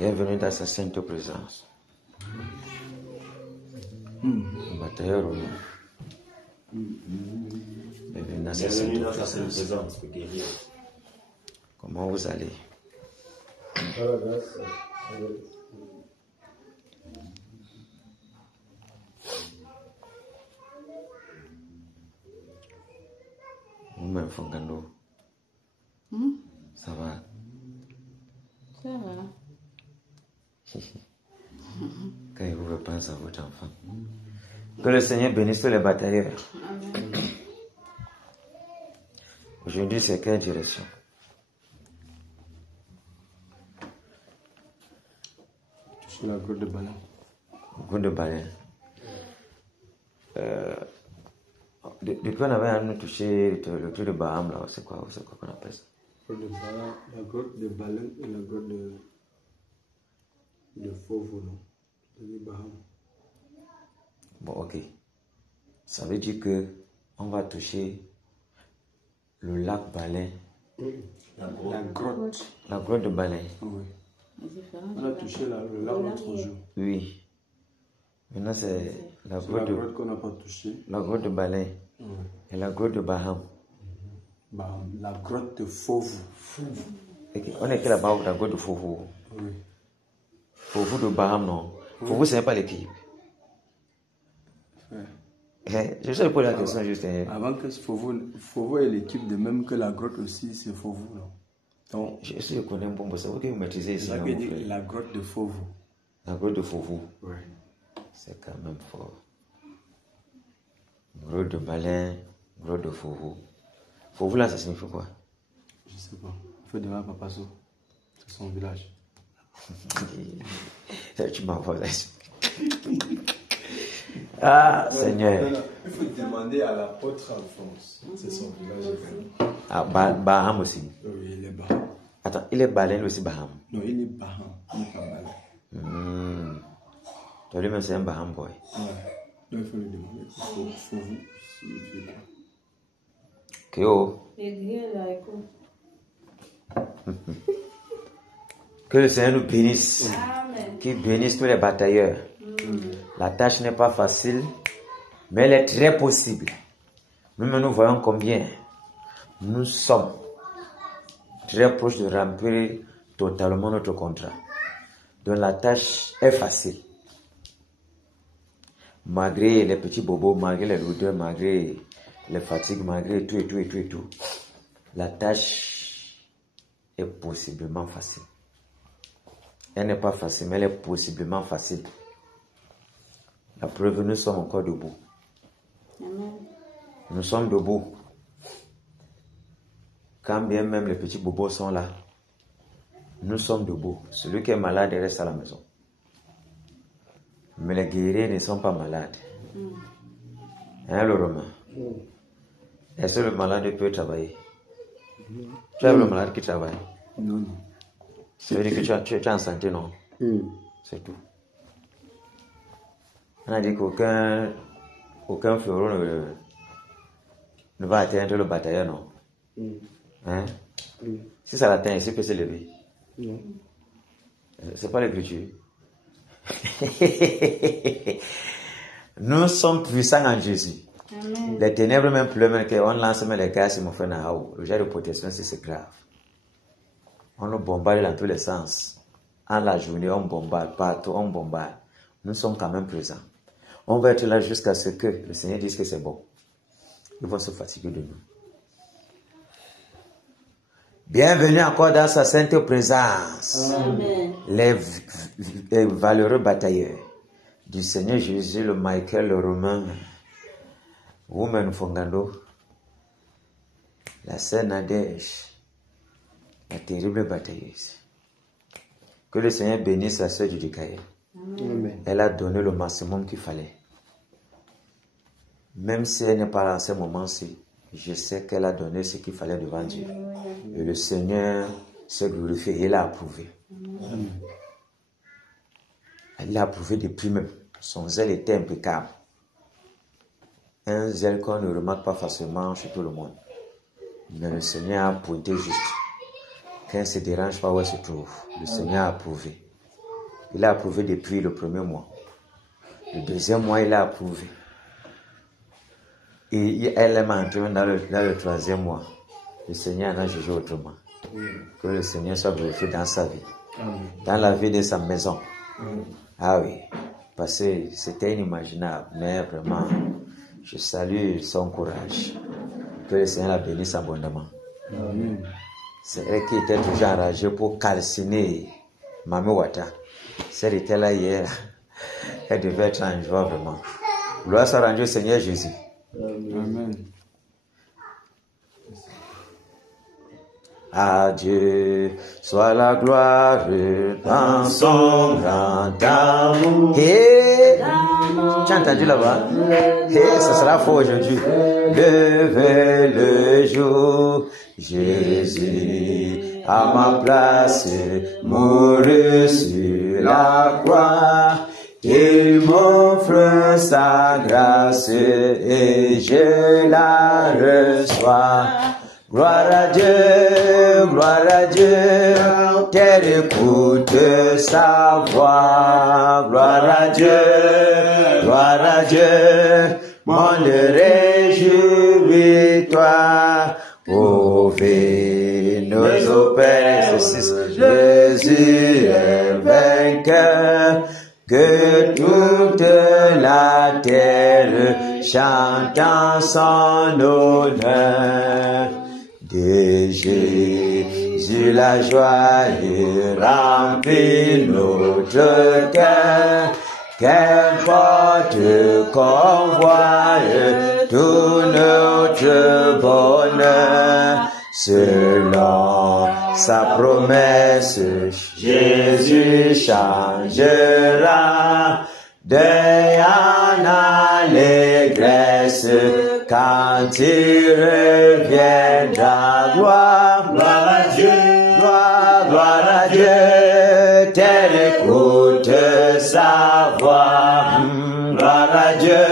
Bienvenue dans sa sainte présence. Batailleur romain. Bienvenue dans sa sainte présence. Comment vous allez? Vous-même, Fongando. Ça va? Ça va. Quand il vous pense à votre enfant. Que le Seigneur bénisse tous les batailleurs. Amen. Aujourd'hui, c'est quelle direction? Sur la grotte de Balin. Grotte de Balin. Depuis qu'on avait à nous toucher le truc de Baham, là, c'est quoi qu'on appelle ça? La grotte de Balin et la grotte de Fauveau, non? De Baham. Bon, ok. Ça veut dire que on va toucher le lac Balin. La grotte. La grotte de Balin. Oui. On a touché le lac l'autre jour. Oui. Maintenant, c'est la grotte qu'on n'a pas touchée. La grotte de Balin. Oui. Et la grotte de Baham. Baham. La grotte de Fauveau. Okay. On était là-bas, la grotte de Fauveau. Oui. Fauveau de Baham, non. Fauveau, ce n'est pas l'équipe. Je sais poser la question juste. Avant que Fauveau est l'équipe, de même que la grotte aussi, c'est Fauveau, non? Donc, je connais un bon, c'est vous que vous maîtrisez ici. C'est ça que dit la grotte de Fauveau. La grotte de Fauveau. Oui. C'est quand même fort. Grotte de Balin, grotte de Fauveau. Fauveau là, ça signifie quoi? Je sais pas. Il faut demander à Papa So. C'est son village. Tu m'envoies là. Ah, Seigneur. Il faut demander à l'apôtre Alphonse. C'est son village. Ah, Baham aussi. Oui, il est Baham. Attends, il est Balin aussi Baham. Non, il est Baham. Il n'est pas Balin. Toi lui-même, c'est un Baham boy. Ouais. Donc il faut lui demander. Faut vous signifier quoi? Kéo. Que le Seigneur nous bénisse. Amen. Qu'il bénisse tous les batailleurs. La tâche n'est pas facile, mais elle est très possible. Nous voyons combien nous sommes très proches de remplir totalement notre contrat. Donc la tâche est facile. Malgré les petits bobos, malgré les lourdeurs, malgré les fatigues, malgré tout. La tâche est possiblement facile. Elle n'est pas facile, mais elle est possiblement facile. La preuve, nous sommes encore debout. Amen. Nous sommes debout. Quand bien même les petits bobos sont là, nous sommes debout. Celui qui est malade reste à la maison. Mais les guerriers ne sont pas malades. Hein, le Romain? Est-ce que le malade peut travailler? Tu as le malade qui travaille? Non. Ça veut dire que tu es en santé, non? C'est tout. On a dit qu'aucun fleuron ne va atteindre le bataillon, non? Hein? Si ça l'atteint, il peut se lever. C'est pas l'écriture. Nous sommes puissants en Jésus. Amen. Les ténèbres même pleuvent, on lance même les gaz, mon frère Nahaou. Le genre de protection, c'est grave. On nous bombarde dans tous les sens. En la journée, on bombarde partout, on bombarde. Nous sommes quand même présents. On va être là jusqu'à ce que le Seigneur dise que c'est bon. Ils vont se fatiguer de nous. Bienvenue encore dans sa sainte présence. Amen. Les valeureux batailleurs du Seigneur Jésus, le Michael, le Romain, Women Fongando, la sœur Nadège, la terrible batailleuse. Que le Seigneur bénisse la sœur Judikaïa. Elle a donné le maximum qu'il fallait. Même si elle n'est pas là en ce moment-ci, je sais qu'elle a donné ce qu'il fallait devant Dieu. Et le Seigneur s'est glorifié et l'a approuvé. Elle l'a approuvé depuis même. Son zèle était impeccable. Un zèle qu'on ne remarque pas facilement chez tout le monde. Mais le Seigneur a pointé juste. Quand elle ne se dérange pas où elle se trouve, le Seigneur a approuvé. Il a approuvé depuis le premier mois. Le deuxième mois, il a approuvé. Et elle est entrée dans le troisième mois. Le Seigneur en a jugé autrement. Que le Seigneur soit glorifié dans sa vie. Dans la vie de sa maison. Ah oui. Parce que c'était inimaginable. Mais vraiment, je salue son courage. Que le Seigneur la bénisse abondamment. C'est elle qui était toujours enragée pour calciner Mami Wata. Celle était là hier. Elle devait être en joie vraiment. Gloire soit rendue au Seigneur Jésus. Amen. À Dieu soit la gloire dans son grand amour. Hey, tu as entendu là-bas? Hey, ça sera faux aujourd'hui. Levez le jour, Jésus à ma place, mourut sur la croix. Il m'offre sa grâce et je la reçois. Gloire à Dieu, terre écoute sa voix. Gloire à Dieu, monde réjouis-toi. Ouvrez nos opères, Jésus est vainqueur. Que toute la terre chante en son honneur. De Jésus la joie remplit notre cœur. Qu'importe qu'on voie tout notre bonheur. Selon sa promesse, Jésus changera deuil en allégresse quand il reviendra. Gloire à Dieu, gloire à Dieu, terre écoute sa voix. Gloire à Dieu,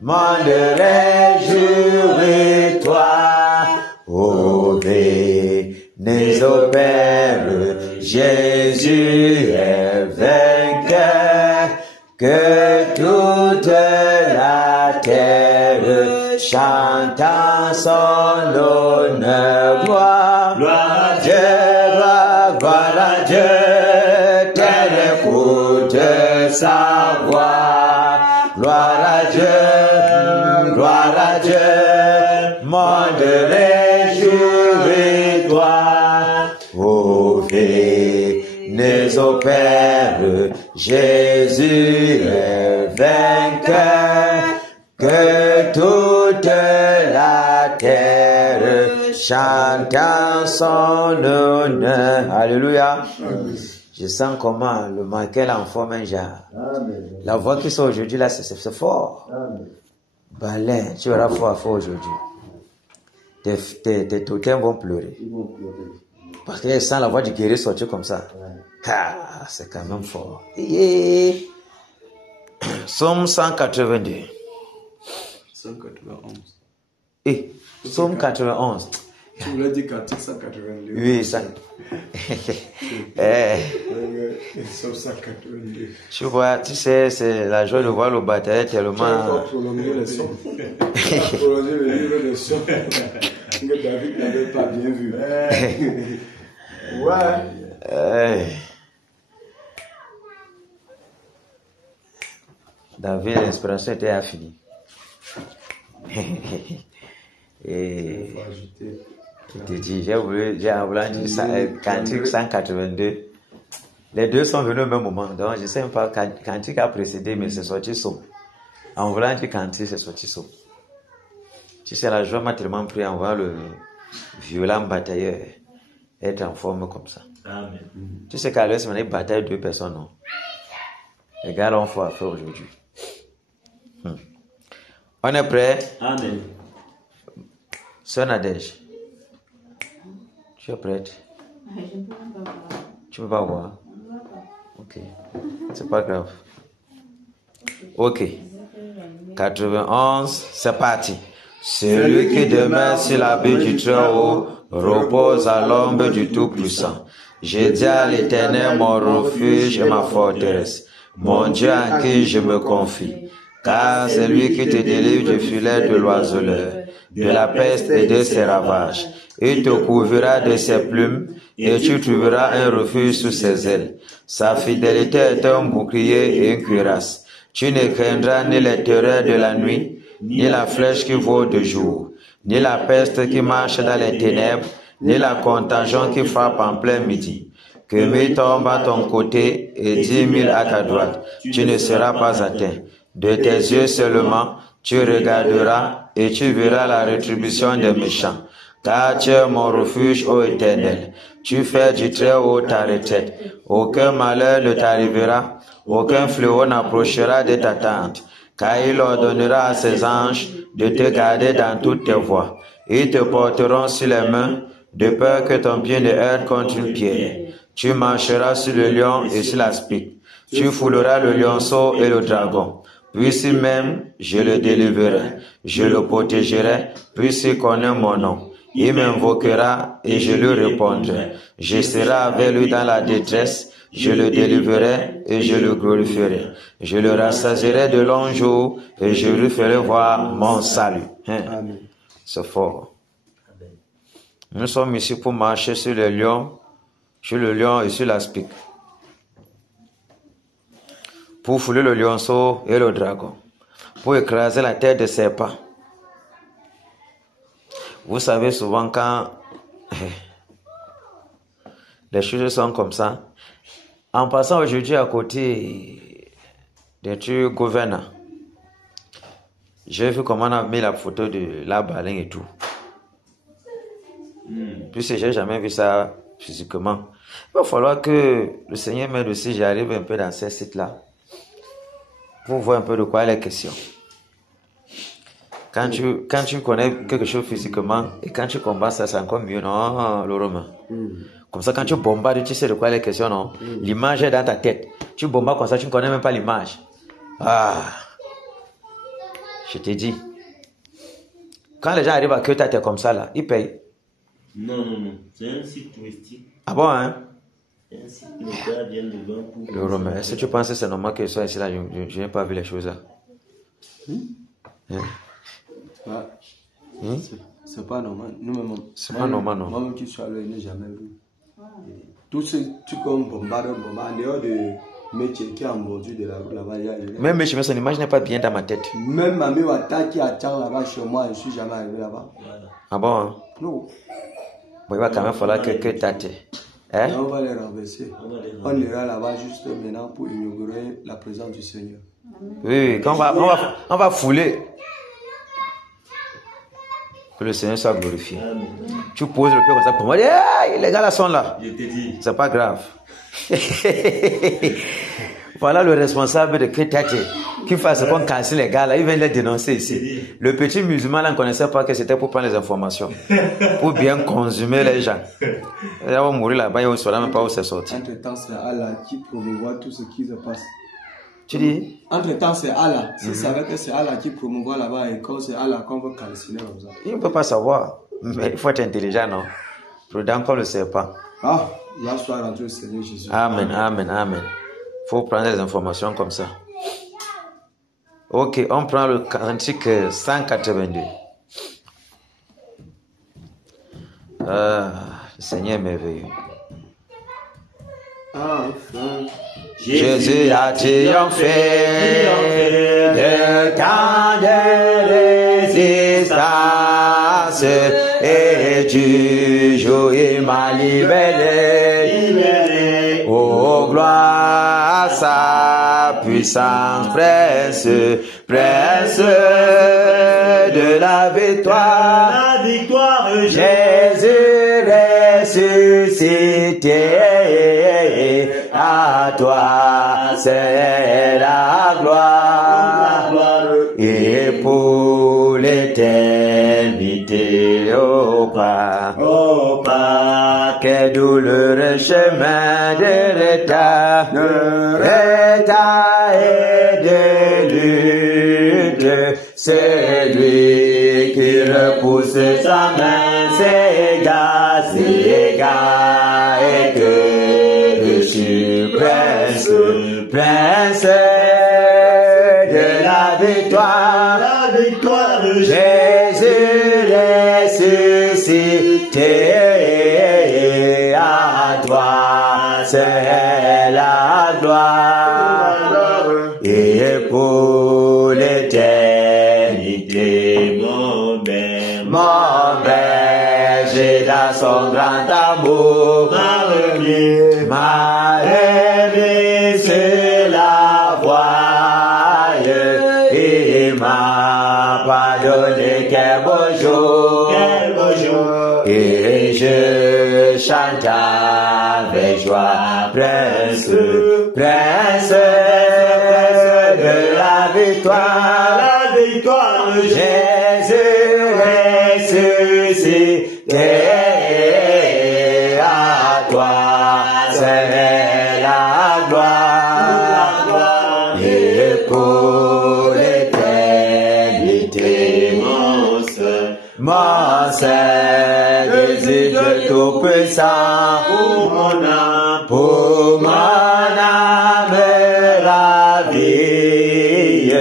monde réjouis-toi. Ouvrez les opères, Jésus est vainqueur. Que toute la terre chante en son honneur. Gloire à Dieu, terre écoute sa voix. Gloire à Dieu, monde réjouis-toi. Ouvrez les opères, Jésus est vainqueur. Que toute la terre chante en son honneur. Alléluia. Je sens comment le Michael en forme un genre. La voix qui sort aujourd'hui là, c'est fort. Balin, tu verras fort aujourd'hui. Tes totems vont pleurer. Parce qu'ils sentent la voix du guerrier sortir comme ça. Ah, c'est quand même fort. Psaume 182. 191. Psaume 91. Tu voulais dire Cantique 182. Oui, ça. Psaume 182. Tu vois, tu sais, c'est la joie de voir le bataille tellement. Tu as prolongé les sons. Tu as prolongé le livre de sons que David n'avait pas bien vu. Ouais. David, l'inspiration était affinie. Et je te dis, j'ai voulu dire Cantique 182. Les deux sont venus au même moment. Donc, je ne sais même pas, Cantique a précédé, mais c'est sorti Psaume. En voulant dire Cantique, c'est sorti Psaume. Tu sais, la joie m'a tellement pris en voir le violent batailleur être en forme comme ça. Amen. Tu sais qu'à l'ouest, on a bataille 2 personnes, non? Les gars l'ont fait à faire aujourd'hui. On est prêt? Amen. Sœur Nadège, tu es prête? Tu ne peux pas voir? Ok. C'est pas grave. Ok. 91, c'est parti. Celui qui demeure sur l'abri du Très-Haut repose à l'ombre du Tout-Puissant. J'ai dit à l'Éternel, mon refuge et ma forteresse, mon Dieu en qui je me confie. Car c'est lui qui te délivre du filet de l'oiseleur, de la peste et de ses ravages. Il te couvrira de ses plumes, et tu trouveras un refuge sous ses ailes. Sa fidélité est un bouclier et une cuirasse. Tu ne craindras ni les terreurs de la nuit, ni la flèche qui vole de jour, ni la peste qui marche dans les ténèbres, ni la contagion qui frappe en plein midi. Que 1000 tombent à ton côté et 10 000 à ta droite, tu ne seras pas atteint. De tes yeux seulement, tu regarderas et tu verras la rétribution des méchants. Car tu es mon refuge, ô Éternel. Tu fais du Très-Haut ta retraite. Aucun malheur ne t'arrivera, aucun fléau n'approchera de ta tente. Car il ordonnera à ses anges de te garder dans toutes tes voies. Ils te porteront sur les mains, de peur que ton pied ne heurte contre une pierre. Tu marcheras sur le lion et sur l'aspic. Tu fouleras le lionceau et le dragon. Puisqu'il m'aime, je le délivrerai. Je le protégerai, puisqu'il connaît mon nom. Il m'invoquera et je lui répondrai. Je serai avec lui dans la détresse. Je le délivrerai et je le glorifierai. Je le rassasierai de longs jours et je lui ferai voir mon salut. Amen. C'est fort. Nous sommes ici pour marcher sur le lion et sur l'aspic. Pour fouler le lionceau et le dragon. Pour écraser la tête des serpents. Vous savez souvent quand les choses sont comme ça. En passant aujourd'hui à côté des trucs gouvernants, j'ai vu comment on a mis la photo de la baleine et tout. Puisque j'ai jamais vu ça physiquement. Il va falloir que le Seigneur m'aide aussi, j'arrive un peu dans ces sites-là. Pour voir un peu de quoi il est question. Quand tu connais quelque chose physiquement et quand tu combats ça, c'est encore mieux, non, le Romain. Comme ça, quand tu bombardes, tu sais de quoi il est question, non? L'image est dans ta tête. Tu bombardes comme ça, tu ne connais même pas l'image. Ah! Je t'ai dit. Quand les gens arrivent à Kyoto, t'es comme ça, là, ils payent. Non. C'est un site touristique. Ah bon, hein? Un site local vient de loin pour... Le Romain, est-ce que tu penses que c'est normal que je sois ici, là? Je n'ai pas vu les choses, là. C'est pas normal. Nous-mêmes, c'est pas normal, non. Moi-même qui suis allé, je n'ai jamais vu. Tout ce truc comme bombardement, en dehors de métier qui est en bordure de la route là-bas, même mais son image n'est pas bien dans ma tête. Même ma mère qui attend là-bas chez moi, je ne suis jamais arrivé là-bas. Ah bon? Hein? Non. Bon, il va quand même falloir que t'attends. Hein? On va les renverser. On ira là-bas juste maintenant pour inaugurer la présence du Seigneur. Oui, quand on va fouler. Que le Seigneur soit glorifié. Amen. Tu poses le pied comme ça pour moi. Hey, les gars là sont là. C'est pas grave. Voilà le responsable de Kétate qui fait ce qu'on casse les gars là. Il vient les dénoncer ici. Le petit musulman là ne connaissait pas que c'était pour prendre les informations. Pour bien consumer les gens. Ils vont mourir là-bas, ils ne sauront même pas où c'est sorti. Entre-temps, c'est Allah qui promouvoit tout ce qui se passe. Tu dis? Entre-temps, c'est Allah. Si c'est avec que c'est Allah qui promouvoit là-bas et quand c'est Allah qu'on veut calciner comme ça. Il ne peut pas savoir. Mais il faut être intelligent, non? Prudent comme le serpent. Ah, là soit rendu le Seigneur Jésus. Amen. Il faut prendre les informations comme ça. Ok, on prend le cantique 182. Le Seigneur est merveilleux. Enfin. Jésus a triomphé de tant de résistance et du jour il m'a libéré. Oh gloire à sa puissance, prince de la victoire. Jésus ressuscité. À toi c'est la gloire et pour l'éternité au pas quel douloureux chemin de retard et de lutte, c'est lui qui repousse sa main s'égale. car et que je suis prince, prince de la victoire. La victoire de Jésus ressuscité, à toi c'est la gloire, et pour l'éternité, mon berger, mon berger dans son grand amour m'a remis sur la voie, et m'a pardonné. Quel beau jour, et je chante avec joie, prince, prince de la victoire, Jésus ressuscité, à toi c'est la gloire, et pour l'éternité, mon seul désir de tout puissant, pour mon âme la vie,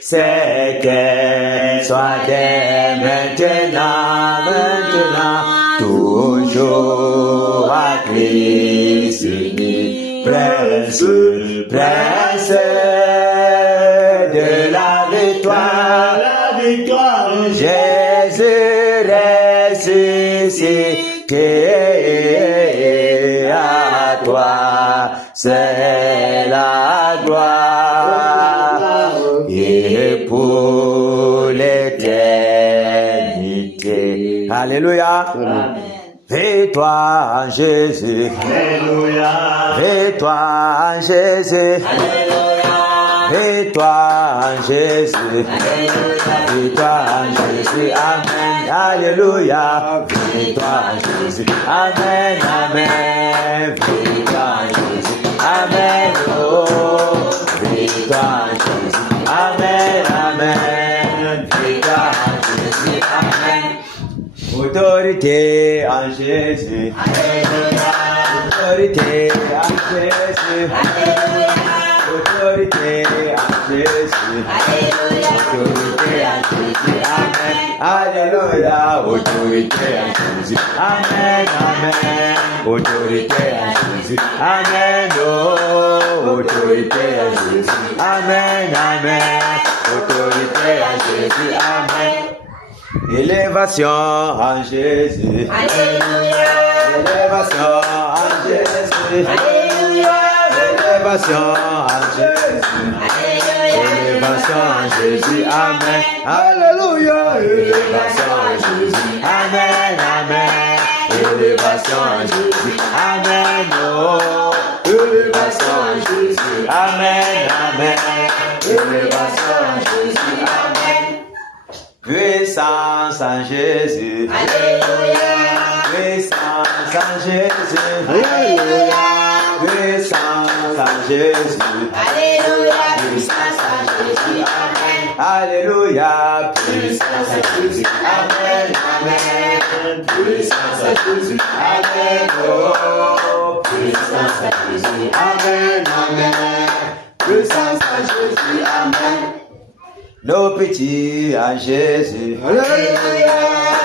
c'est qu'elle soit dès maintenant, toujours à Christ uni, prince, prince de la victoire, Jésus ressuscité, à toi c'est la gloire, et pour l'éternité. Alléluia. Amen. Fais-toi en Jésus. Alléluia. Fais-toi en Jésus. Alléluia. Fais-toi en Jésus. Fais-toi en Jésus. Amen. Alléluia. Fais-toi en Jésus. Amen. Amen. Fais-toi en Jésus. Amen. Oh. Fais-toi en Jésus. Amen. Amen. Fais-toi en Jésus. Amen. Autorité en Jésus. Alléluia. Autorité en Jésus. Alléluia. Autorité en Jésus. Alléluia. Autorité en Jésus. Amen. Alléluia. Autorité en Jésus. Amen. Amen. Autorité en Jésus. Amen. Oh. Autorité en Jésus. Amen. Amen. Autorité en Jésus. Amen. Élévation en Jésus. Alléluia. Élévation en Jésus. Alléluia. Élévation en Jésus. Élévation en Jésus. Amen. Alléluia. Élévation en Jésus. Amen. Amen. Élévation en Jésus. Amen. Oh. Élévation en Jésus. Amen. Amen. Élévation en Jésus. Amen. Puissance en Jésus. Alléluia. Puissance en Jésus. Alléluia. Puissance en Jésus. Alléluia. Puissance en Jésus. Amen. Alléluia. Puissance en Jésus. Amen. Amen. Puissance en Jésus. Amen. Oh. Puissance en Jésus. Amen. Amen. Puissance en Jésus. Amen. Nos petits en Jésus. Alléluia.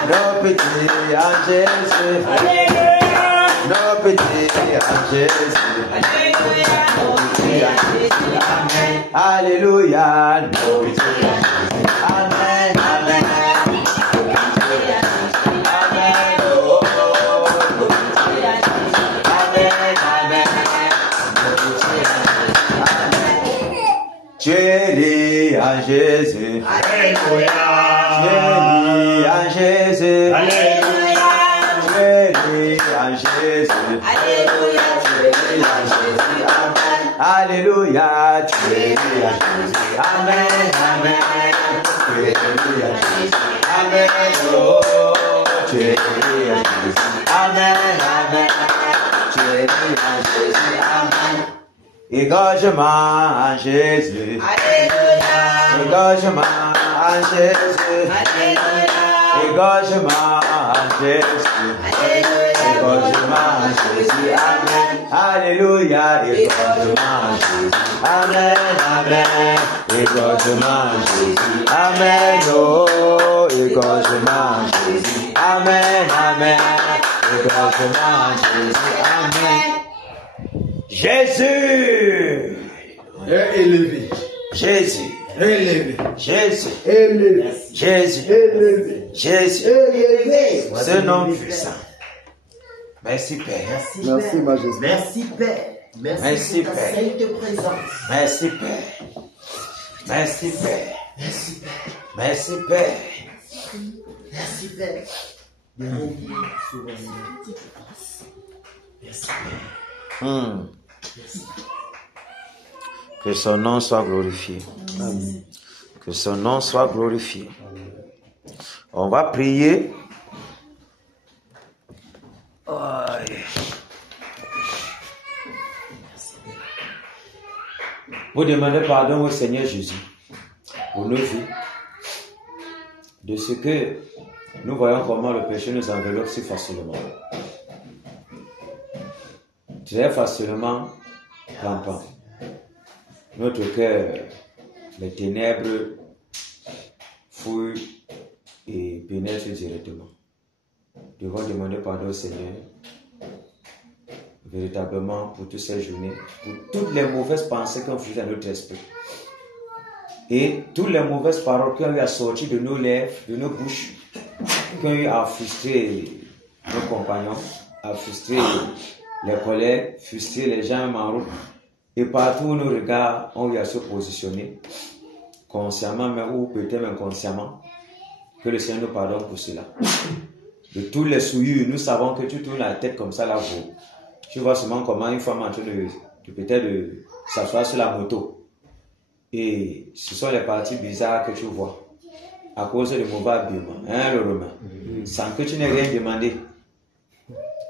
Nos petits en Jésus. Alléluia. Nos petits en Jésus. Alléluia. Nos petits en Jésus. Amen. Alléluia. Nos petits en Jésus. Amen. Amen. Amen. Oh. Amen. Amen. Chérie en Jésus. Alléluia. Chérie en Jésus. Alléluia. Chérie en Jésus. Alléluia. Chérie en Jésus. Amen. Alléluia. Chérie en Jésus. Amen. Amen. Chérie en Jésus. Amen. Oh. Chérie en Jésus. Amen. Amen. Chérie en Jésus. Amen. Égorgement en Jésus. Alléluia. Égorgement en Jésus. Alléluia. Égorgement en Jésus. Alléluia. égorgement Jésus, amen. Alléluia, égorgement Jésus, amen, amen. Égorgement Jésus, amen, oh, égorgement Jésus, amen, amen. Égorgement Jésus, amen. Jésus est élevé. Jésus Élevé. Jésus Élevé. Jésus Élevé. Jésus Élevé. ce nom puissant. Merci Père. Merci, Majesté. Merci Père. Merci, pour ta Père. sainte présence. Merci Père. Merci Père. Merci Père. Merci Père. Merci Père. De remplir souverain. Merci Père. Que son nom soit glorifié. Amen. Que son nom soit glorifié. On va prier. Vous demandez pardon au Seigneur Jésus pour nos vies, de ce que nous voyons comment le péché nous enveloppe si facilement. Très facilement, rampant. Notre cœur, les ténèbres fouillent et pénètrent directement. Nous devons demander pardon au Seigneur, véritablement pour toutes ces journées, pour toutes les mauvaises pensées qui ont fui dans notre esprit. Et toutes les mauvaises paroles qui ont eu à sortir de nos lèvres, de nos bouches, qui ont eu à frustrer nos compagnons, à frustrer les collègues, frustrer les gens en route. Et partout où nos regards ont eu à se positionner, consciemment mais ou peut-être inconsciemment, que le Seigneur nous pardonne pour cela. De tous les souillures, nous savons que tu tournes la tête comme ça là-haut. Tu vois seulement comment une femme en train de peut-être de s'asseoir sur la moto. Et ce sont les parties bizarres que tu vois. À cause du mauvais habillement, hein, le Romain. Sans que tu n'aies rien demandé.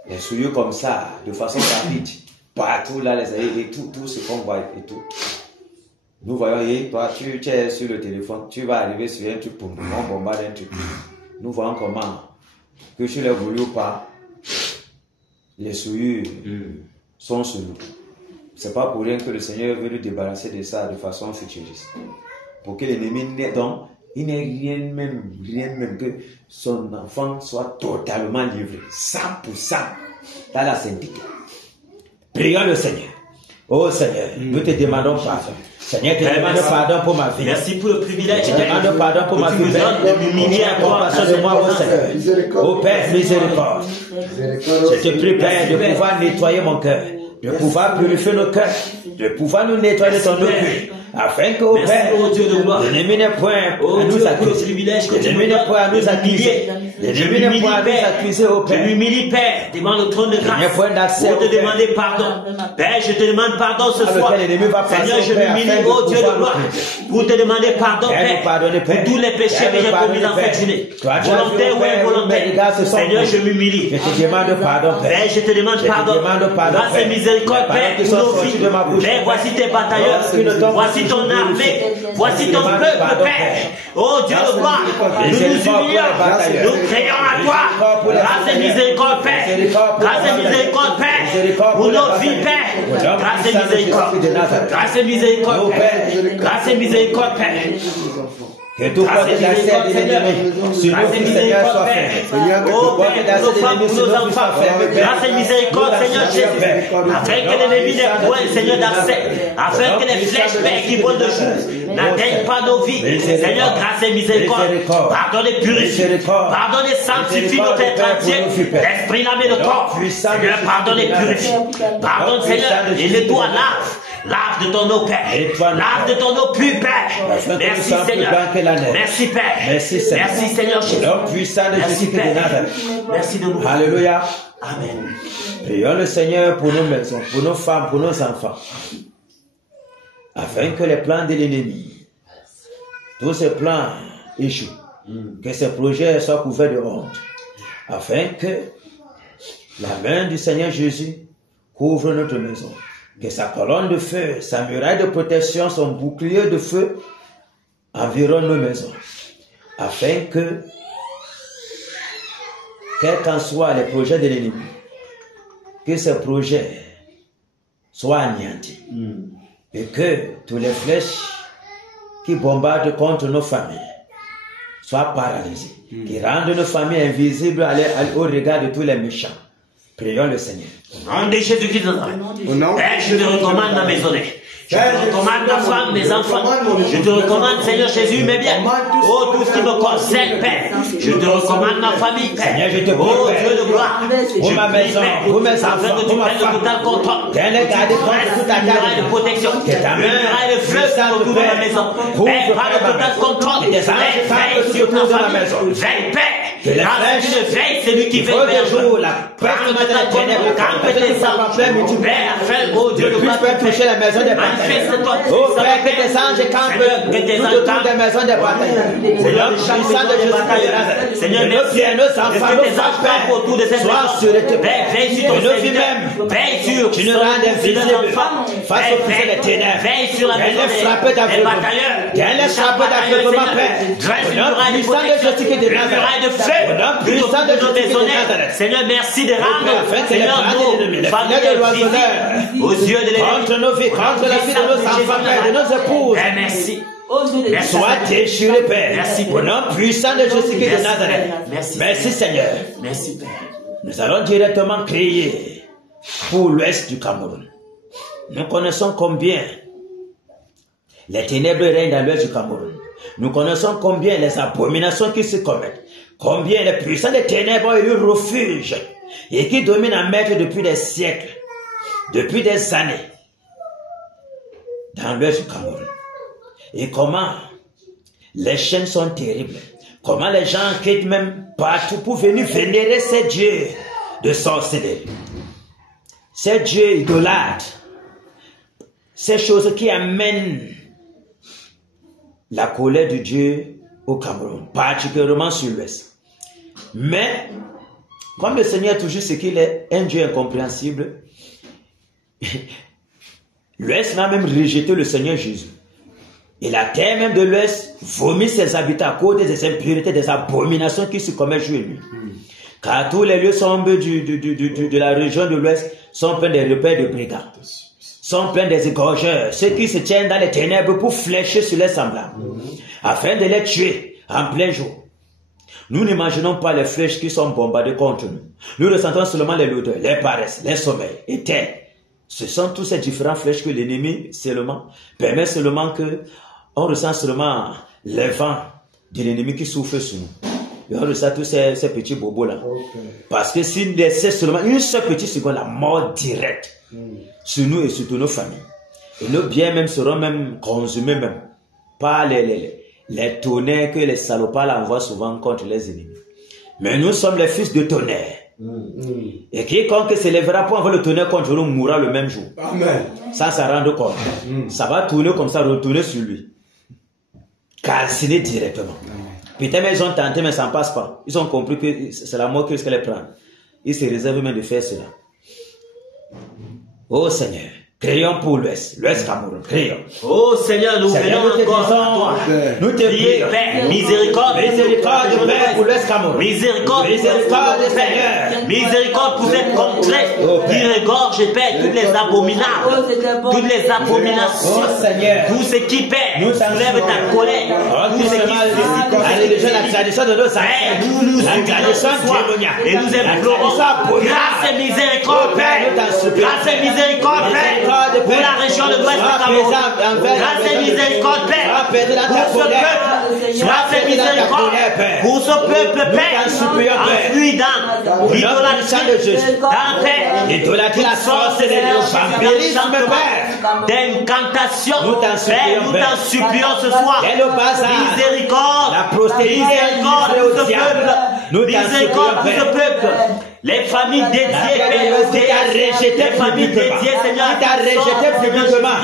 Les souillures comme ça, de façon rapide. Partout là, et tout ce qu'on voit et tout. Nous voyons, et toi, tu es sur le téléphone, tu vas arriver sur un truc, on bombarde un truc. Nous voyons comment, que tu l'aies voulu ou pas, les souillures sont sur nous. C'est pas pour rien que le Seigneur veut nous débarrasser de ça de façon futuriste. Pour que l'ennemi n'ait donc, il n'ait rien même que son enfant soit totalement livré, 100% dans la sainteté. Prions le Seigneur. Oh Seigneur, nous te demandons pardon. Seigneur, te demande pardon pour ma vie. Merci pour le privilège. Je te demande pardon pour ma vie. De m'humilier à toi. De moi, oh Seigneur. Oh Père, miséricorde. Je te prie, Père, de pouvoir nettoyer mon cœur, de pouvoir purifier nos cœurs, de pouvoir nous nettoyer de ton orgueil, afin que, oh Père, l'ennemi n'est point à nous accuser. L'ennemi n'est point à nous accuser. L'ennemi n'est point à nous accuser, oh Père. Je m'humilie, Père, devant le trône de grâce, pour te demander pardon. Père, je te demande pardon ce soir. Seigneur, je m'humilie, oh Dieu de gloire, pour te demander pardon, Père, pour tous les péchés que j'ai commis dans cette journée, volontaire ou involontaire. Seigneur, je m'humilie. Je te demande pardon, Père. Père, je te demande pardon. Grâce et miséricorde, Père, pour nos vies. Père, voici tes batailleurs, voici ton armée, voici ton peuple, Père. Oh Dieu de gloire, nous nous humilions, nous créons à toi. Grâce et miséricorde, Père. Grâce et miséricorde, Père, pour nos vies, Père. Grâce et miséricorde. Grâce et miséricorde, Père. Grâce et miséricorde, Père. Que tout porte d'accès des ennemis sur nous, Seigneur, soit fait. Oh Père, pour nos femmes, pour nos enfants, grâce et miséricorde, Seigneur Jésus, afin que l'ennemi n'ait point, Seigneur, d'accès, afin que les flèches, Père, qui volent de jour, n'atteignent pas nos vies. Seigneur, grâce et miséricorde, pardonne et purifie, pardonne et sanctifie notre être entier, l'esprit, l'âme et le corps. Seigneur, pardonne et purifie, pardonne, Seigneur, et nettoie, lave de ton eau, Père. Lave de ton eau pure, Père. Merci, Seigneur. Merci, Père. Merci, Seigneur. Merci, Seigneur Jésus. L'homme puissant de Jésus de Nazareth. Merci de nous. Alléluia. Amen. Prions le Seigneur pour nos maisons, pour nos femmes, pour nos enfants. Afin que les plans de l'ennemi, tous ces plans échouent. Que ces projets soient couverts de honte. Afin que la main du Seigneur Jésus couvre notre maison. Que sa colonne de feu, sa muraille de protection, son bouclier de feu environnent nos maisons. Afin que, quels qu'en soient les projets de l'ennemi, que ces projets soient anéantis. Et que tous les flèches qui bombardent contre nos familles soient paralysées. Qui rendent nos familles invisibles au regard de tous les méchants. Prions le Seigneur. Au nom de Jésus-Christ de Nazareth. Père, je te recommande ma maisonnée. Je te recommande ma femme, mes enfants. Je te recommande, Seigneur Jésus, mes biens. Oh, tout ce qui me concerne, Père. Je te recommande ma famille, Père. Seigneur, je te prie, Oh, Père. Dieu de gloire. Pour ma maison, pour mes enfants, Afin que tu pour ma prennes le femme. total contrôle. Qu'elle est gardée contre toute Une muraille attaque. de protection. Que ta Une main muraille de fleuve puissante, autour de ma Père, maison. couvre, Père, prends le Père, total ma contrôle. maison. Et des anges Veille campent sur autour de ma ma famille. maison. Veille, Père. Que les Quand flèches tu ne veilles, c'est lui qui du veille. feu de Père. jour, la Prends le peste de la total ténèbre, contrôle. Campe que tes tu sois anges. plein multiplié. Père, afin, oh Dieu de Puis gloire, je peux toucher la maison des manifeste-toi. batailles. Oh Père, que tes anges campent Que tes tout anges autour campent. des maisons des batailles. Seigneur, Au nom puissant de Jésus de Nazareth. Seigneur, Que nos merci. biens, nos enfants, Que nos tes anges enfants, campent autour de cette soient maison. sûreté. Père, veille sur Que ton nos vies serviteur. même, Veille sur tu nous son- rends sur invisibles nos enfants. face aux puissants des ténèbres. Veille sur la Qu'elle maison les frappe d'aveuglement. batailleurs. Qu'elle les frappe d'aveuglement, Père. Dresse Au une nom muraille de puissant de protection. Jésus de Une muraille de feu. Au nom Tout puissant autour de de nos Jésus de maisonnées. Nazareth. Seigneur, merci de rendre, Afin que les Seigneur, bras de nos l'ennemi, les familles filets de l'oiseleur, invisibles aux yeux de l'ennemi. contre nos vies, contre la vie de nos enfants, Père, de nos épouses, Père, merci. Merci. soient déchirés, Père. Merci, Au nom puissant de Jésus de Merci, Nazareth. Merci. Merci, Seigneur. Merci, Père. Nous allons directement crier pour l'ouest du Cameroun. Nous connaissons combien les ténèbres règnent dans l'ouest du Cameroun. Nous connaissons combien les abominations qui se commettent. Combien les puissants des ténèbres ont eu refuge et qui dominent en maître depuis des siècles, depuis des années, dans l'ouest du Cameroun. Et comment les chaînes sont terribles. Comment les gens quittent même partout pour venir vénérer ces dieux de sorcellerie. Ces dieux idolâtres. Ces choses qui amènent la colère de Dieu au Cameroun, particulièrement sur l'Ouest. Mais, comme le Seigneur est toujours ce qu'il est, un Dieu incompréhensible, l'Ouest va même rejeter le Seigneur Jésus. Et la terre même de l'Ouest vomit ses habitants à cause des impuretés, des abominations qui se commettent jour et nuit. Car tous les lieux sombres de la région de l'Ouest sont pleins des repères de brigands, sont pleins des égorgeurs, ceux qui se tiennent dans les ténèbres pour flécher sur les semblables, afin de les tuer en plein jour. Nous n'imaginons pas les flèches qui sont bombardées contre nous. Nous ressentons seulement les lourdeurs, les paresses, les sommeils et terre. Ce sont tous ces différentes flèches que l'ennemi seulement permet seulement que on ressent seulement les vents de l'ennemi qui souffle sur nous. Et on ressent tous ces petits bobos là. Parce que s'il laissait seulement une seule petite seconde, la mort directe sur nous et sur toutes nos familles. Et nos biens même seront même consumés même par les tonnerres que les salopards envoient souvent contre les ennemis. Mais nous sommes les fils de tonnerre. Et quiconque se lèvera pour envoyer le tonnerre contre nous mourra le même jour. Amen. Sans s'en rendre compte. Ça va tourner comme ça, retourner sur lui. Calciner directement. Putain, mais ils ont tenté, mais ça ne passe pas. Ils ont compris que c'est la mort que ce qu'elle prend. Ils se réservent même de faire cela. Oh Seigneur, crions pour l'Ouest Cameroun, crions. Oh Seigneur, nous Seigneur, venons nous te encore à disons, toi. nous te Priez, prions. Père, miséricorde. Miséricorde, Père, pour l'Ouest Cameroun. Miséricorde, Miséricorde, Père. Seigneur. Miséricorde pour cette contrée Oh, qui Père. regorge, Père, toutes les abominables, toutes les abominations, Oh Seigneur, tout ce qui, Père, nous soulève ta colère, oh, tout ce qui la religion, la tradition de nos Père, ancêtres, nous la tradition démoniaque, et nous implorons grâce et miséricorde, Père, grâce et miséricorde, Père, pour la région de l'Ouest du Cameroun, grâce et miséricorde, Père, pour ce peuple, grâce et miséricorde, pour ce peuple, Père, enfui dans l'idolâtrie, dans Père, l'idolâtrie, la sorcellerie, le vampirisme, Père, d'incantation, nous t'en supplions, Père, nous t'en supplions ce soir, et le bazar, miséricorde, la prospérité, miséricorde livrée pour au ce diable. peuple, Nous t'en miséricorde pour supplions, ce peuple, les familles dédiées, Père, qui t'a rejeté les familles publiquement, dédiées, Seigneur, qui t'a rejeté publiquement,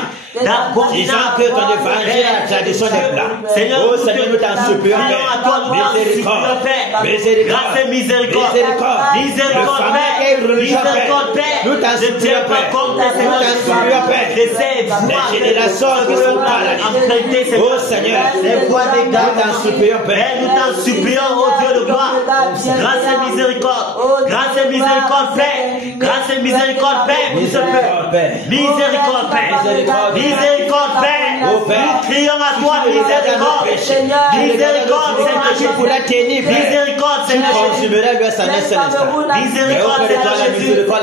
disant que ton évangile est la tradition des blancs. Seigneur, Oh Seigneur, nous t'en supplions, Père. Miséricorde, miséricorde, grâce et miséricorde, miséricorde, miséricorde, Père, miséricorde, Père, nous t'en ne tiens supplions, pas Père. compte, Nous Seigneur, t'en supplions, Père. de ces voix, Les générations qui sont paralysées. emprunter, Oh Seigneur, ces voix des nous gars, t'en supplions, Père, Père. nous t'en supplions, ô Dieu de gloire, grâce et miséricorde, grâce et miséricorde, Père, Grâce et miséricorde, Père, pour ce peuple. Miséricorde, Père. Miséricorde, Père. Nous crions à toi, miséricorde. Miséricorde, Seigneur pour la tenir. Miséricorde, Seigneur Jésus. Miséricorde, Seigneur Jésus. Oh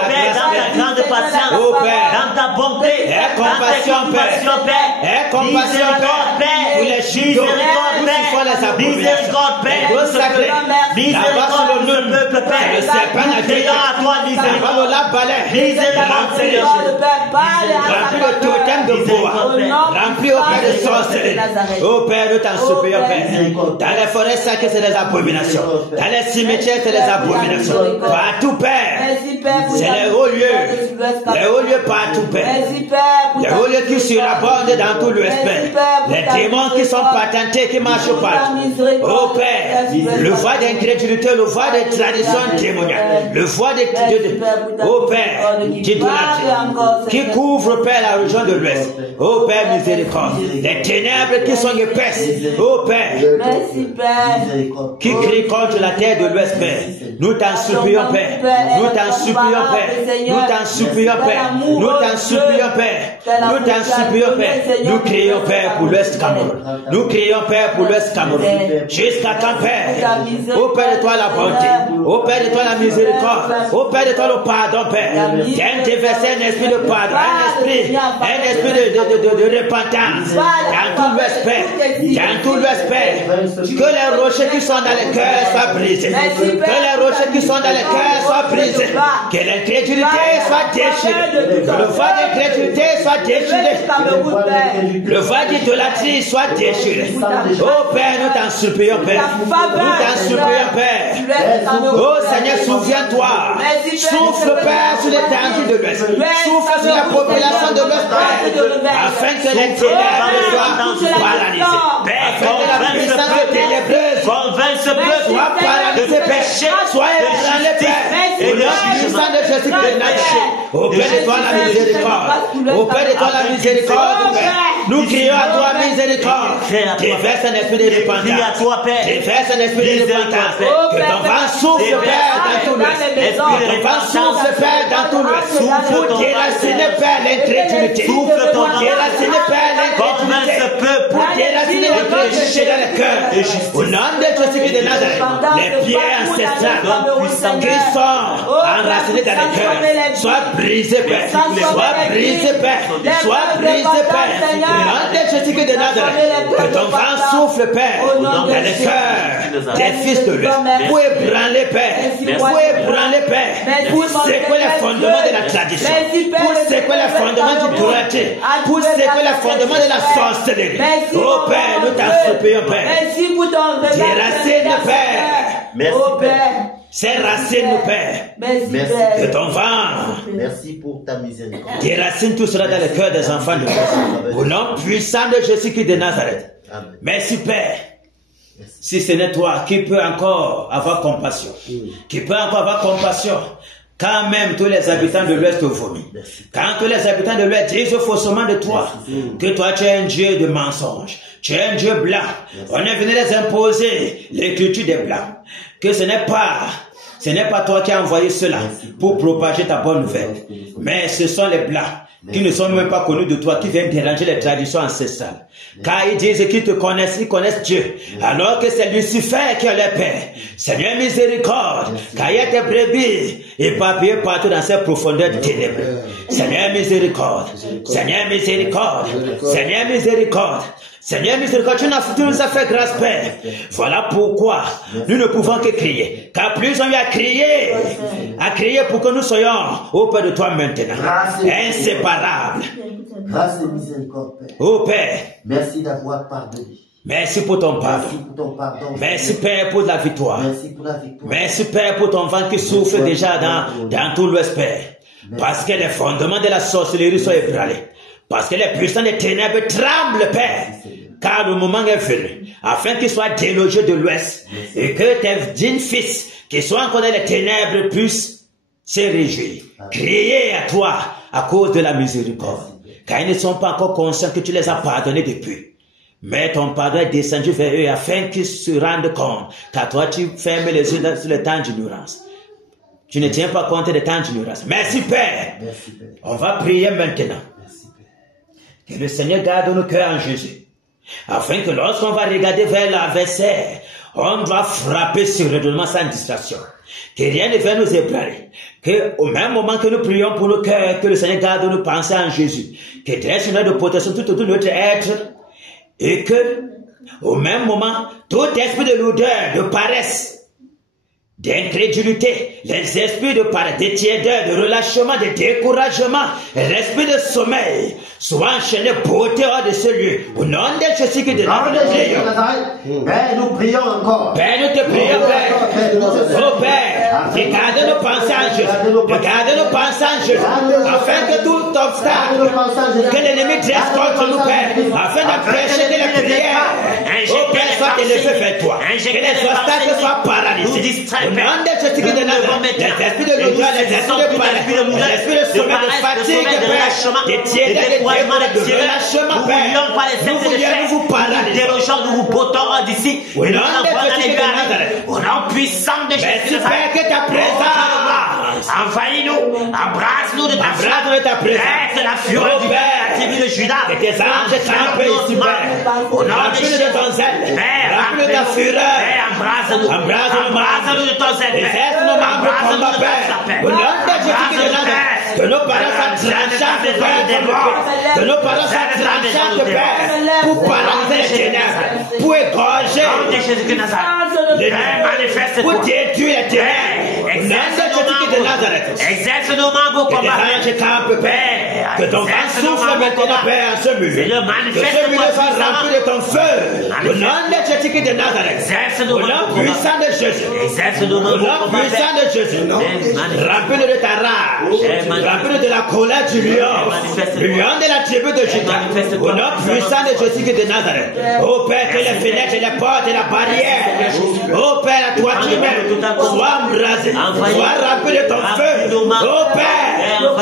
Père, dans ta grande patience. Oh Père, dans ta bonté. Dans ta compassion, Père. Miséricorde, Père. Miséricorde, Père. Miséricorde, Père. Miséricorde, le peuple, Père. Nous crions à toi, miséricorde. Miséricorde, Seigneur Jésus. Remplis le totem de bois. Remplis au Père de sorcellerie. Oh Père, nous t'en supplions, Père. Dans les forêts sacrées, c'est des abominations. Dans les cimetières, c'est des abominations. Partout, Père. C'est les hauts lieux. Les hauts lieux partout, Père. Les hauts lieux qui surabondent dans tout l'Ouest, Père. Les démons qui sont patentés, qui marchent partout. Oh Père, le voie d'incrédulité, le voie des traditions démoniaques, le voie des oh Père, qui couvre, Père, la région de l'Ouest. Oh Père, miséricorde. Les ténèbres qui sont épaisses. Oh Père, qui crient contre la terre de l'Ouest, Père. Nous t'en supplions, Père. Nous t'en supplions, Père. Nous t'en supplions, Père. Nous t'en supplions, Père. Nous t'en supplions, Père. Nous crions, Père, pour l'Ouest Cameroun. Nous crions, Père, pour l'Ouest Cameroun. Jusqu'à quand, Père? Oh Père de toi la bonté. Oh Père de toi la miséricorde. Oh Père de toi le pardon, Père. Viens déverser un esprit de pardon, un esprit de repentance. Dans tout l'Ouest, Père. Dans tout l'Ouest, Père. Que les rochers qui sont dans les cœurs soient brisés. Que les rochers qui sont dans les cœurs soient brisés. Que l'incrédulité soit déchirée. Que le voile d'incrédulité soit déchiré. Le voile d'idolâtrie soit déchiré. Oh Père, nous t'en supplions, Père. Nous t'en supplions, Père. Oh Seigneur, souviens-toi. Souffle, Père, sur l'étendue de l'Ouest. Souffle sur la population de l'Ouest, Père. Afin que les ténèbres soient paralysées. Afin que la puissance ténébreuse soit paralysée, Père. Sois ébranlé, Père. Au nom puissant de Jésus-Christ de Nazareth. Au Père de toi la miséricorde. Au Père de toi la miséricorde, Père. Nous crions à toi miséricorde. Déverse un esprit de repentance. Déverse un esprit de repentance. Que ton vent souffle, Père, dans tout l'Ouest. Que ton vent souffle, Père, dans tout l'Ouest. Pour déraciner, Père, l'incrédulité. Pour déraciner, Père, l'incrédulité. Pour déraciner l'incrédulité dans le cœur. Au nom de Jésus-Christ de Nazareth, les pierres ancestrales qui sont enracinées dans le cœur, soient brisées, Père. Soient brisées, Père. Soient brisées, Père. Au nom de Jésus-Christ de Nazareth, que ton vent souffle, Père, dans le cœur des fils de l'Ouest. Pour ébranler, Père. Pour ébranler, Père. Pour secouer les fondements de la tradition. Pour secouer les fondements du droitier. Pour secouer les fondements de la sorcellerie. Oh Père, nous t'en supplions, Père. Merci pour ton réveil. Déracine, Père. Merci, Père. Ces racines, Père. Merci, Que ton vent Merci pour ta miséricorde. déracine tout cela dans le cœur des enfants de Dieu. Au nom puissant de Jésus-Christ de Nazareth. Amen. Merci, Père. Si ce n'est toi, qui peut encore avoir compassion? Qui peut encore avoir compassion? Quand même tous les habitants de l'Ouest vomissent. Quand tous les habitants de l'Ouest disent faussement de toi que toi tu es un Dieu de mensonges. Tu es un Dieu blanc. On est venu les imposer l'écriture des blancs. Que ce n'est pas toi qui as envoyé cela pour propager ta bonne nouvelle. Mais ce sont les blancs qui ne sont même pas connus de toi, qui viennent déranger les traditions ancestrales. Car ils disent qu'ils te connaissent, ils connaissent Dieu, alors que c'est Lucifer qui est leur père. Seigneur miséricorde, car il y a tes brebis éparpillées partout dans ces profondeurs de ténèbres. Seigneur miséricorde, Seigneur miséricorde, Seigneur miséricorde. Seigneur miséricorde, tu nous as fait grâce, Père. Voilà pourquoi nous ne pouvons que crier. Car plus on vient à crier pour que nous soyons auprès de toi maintenant. Inséparables. Grâce et miséricorde, Père. Oh Père. Merci d'avoir pardonné. Merci pour ton pardon. Merci pour ton pardon. Merci Père pour la victoire. Merci pour la victoire. Merci Père pour ton vent qui souffle déjà dans tout l'Ouest, Père. Parce que les fondements de la sorcellerie sont ébranlés. Parce que les puissants des ténèbres tremblent, Père. Car le moment est venu, afin qu'ils soient délogés de l'Ouest. Et que tes dignes fils, qui sont encore dans les ténèbres, puissent se réjouir. Crier à toi à cause de la miséricorde. Car ils ne sont pas encore conscients que tu les as pardonnés depuis. Mais ton pardon est descendu vers eux afin qu'ils se rendent compte. Car toi, tu fermes les yeux sur le temps d'ignorance. Tu ne tiens pas compte de ta ignorance. Merci Père. Merci, Père. On va prier maintenant. Merci, Père. Que le Seigneur garde nos cœurs en Jésus. Afin que lorsqu'on va regarder vers l'adversaire, on doit frapper sur le redonnement sans distraction. Que rien ne vienne nous ébranler. Que au même moment que nous prions pour nos cœurs, que le Seigneur garde nos pensées en Jésus. Que dresse une aile de protection tout autour de notre être. Et que, au même moment, tout esprit de lourdeur, de paresse, d'incrédulité, les esprits de paresse, de tiédeur, de relâchement, de découragement, l'esprit de sommeil, soient enchaînés, beauté hors de ce lieu. Au nom de Jésus qui de Nazareth, Père, nous prions encore. Père, nous te prions, Père. Oh Père, regarde nos pensées en Jésus. Regarde nos pensées en Jésus. Afin que tout obstacle que l'ennemi dresse contre nous, Père, afin d'empêcher que la prière, oh Père, soit élevée vers toi. Que les obstacles soient paralysés. Au nom de Jésus qui de Nazareth, les esprits de l'odeur, les esprits de paresse, les esprits de sommeil, de fatigue, Père, de tiédeur, de relâchement, Père, nous voulions vous paralyser. Nous vous botons d'ici. Au nom de Jésus de Nazareth. Au nom puissant de Jésus. Père, que ta présence envahis-nous, embrasse-nous de ta présence. Laisse la fureur du Père, la tribu de Judas. Que tes anges trempés ici, Père. Au nom de Jésus. ton zèle. Remplis de ta fureur. Embrasse-nous. Embrasse-nous de ton zèle. Laisse nos membres combattre, Père. Au nom de Jésus de Nazareth. Que nos parents soient tranchantes, Père. Que nos parents soient tranchantes, Père. Pour paralyser les ténèbres. Pour égorger. Au nom de Jésus de Nazareth. Pour détruire les ténèbres. Au nom de Jésus de Nazareth. Exerce nos mains pour combattre. Que tes anges campent, Père. Que ton vent souffle maintenant, Père, en ce milieu. Que ce milieu soit rempli de ton feu. Au nom de Jésus de Nazareth. Au nom puissant de Jésus. Au nom puissant de Jésus. Rempli de ta rage. Rempli de la colère du lion. Le lion de la tribu de Judas. Au nom puissant de Jésus de Nazareth. Oh Père, que les fenêtres, les portes et la barrière. Oh Père, la toiture soient embrasées. Soient remplies de ton feu. Oh Père,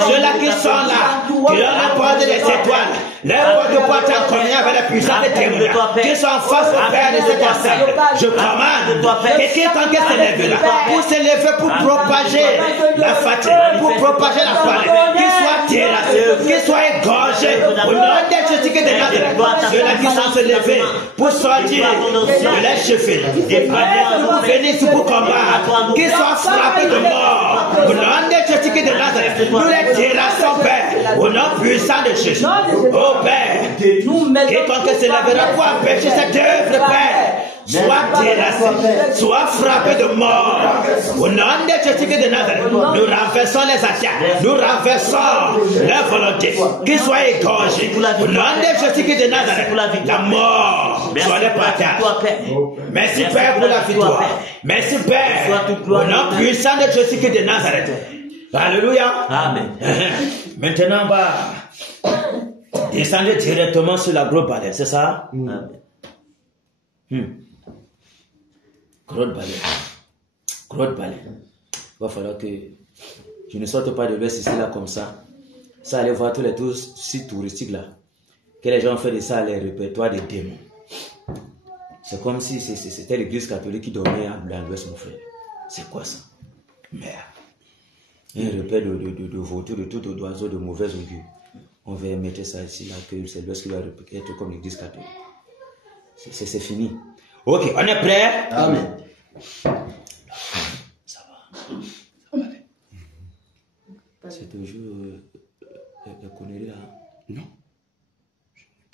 ceux-là qui sont là, qui ont la porte des étoiles. Les portes de porte en communion avec la puissance des témoins. Qui sont en face au Père de cette assemblée. Je commande que quiconque s'élève là, pour s'élever, pour propager la fatigue, pour propager la soirée, qu'il soit terrassé, qu'il soit égorgé. Au nom de Jésus de Nazareth, ceux-là qui sont s'élevés pour sortir de les cheveux, pour venir ici pour combattre, qu'ils soient frappés de mort. Au nom de Jésus de Nazareth, nous les terrassons, Père, au nom puissant de Jésus. Oh Père, quiconque s'élèvera pour empêcher cette œuvre, Père, soit terrassé, soit frappé de mort. Au nom de Jésus de Nazareth, nous renversons les attaques, nous renversons leur volonté, qu'ils soient égorgés. Au nom de Jésus de Nazareth, la mort soit le partage. Merci Père pour la victoire. Merci Père, au nom puissant de Jésus de Nazareth. Alléluia. Amen. Maintenant, on va descendre directement sur la grosse balai, c'est ça? Amen. Grosse balai. Grosse balai. Il va falloir que je ne sorte pas de l'Ouest ici là comme ça. Ça allait voir tous les sites touristiques là. Que les gens ont fait de ça les répertoires des démons. C'est comme si c'était l'église catholique qui dormait à l'Ouest, mon frère. C'est quoi ça? Merde. Un repère de vautours, de tout d'oiseaux de mauvais augure. On va mettre ça ici là, que c'est l'Ouest qui va être comme l'église catholique. C'est fini. Ok, on est prêt? Amen. Ça va. C'est toujours la connerie là. Non.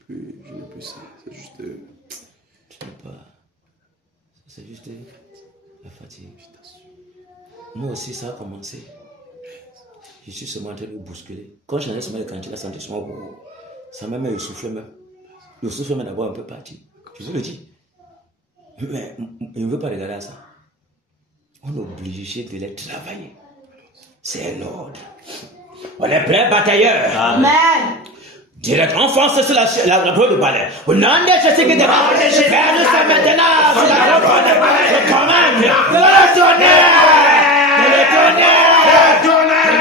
Je n'ai plus ça. C'est juste. Tu n'as pas. C'est juste la fatigue. Moi aussi, ça a commencé. Je suis seulement en train de bousculer. Quand j'en ai seulement le cantique, la santé, ça m'a même le souffle même. Le souffle m'a d'abord un peu parti. Je vous le dis. Mais je ne veux pas regarder à ça. On est obligé de les travailler. C'est un ordre. On est prêts, batailleurs. Amen. Direct, on fonce sur la grosse de balai. Au nom de Jésus qui démarre, nous sommes maintenant sur la grosse de balai. Je commande le tonnerre, le tonnerre, le tonnerre,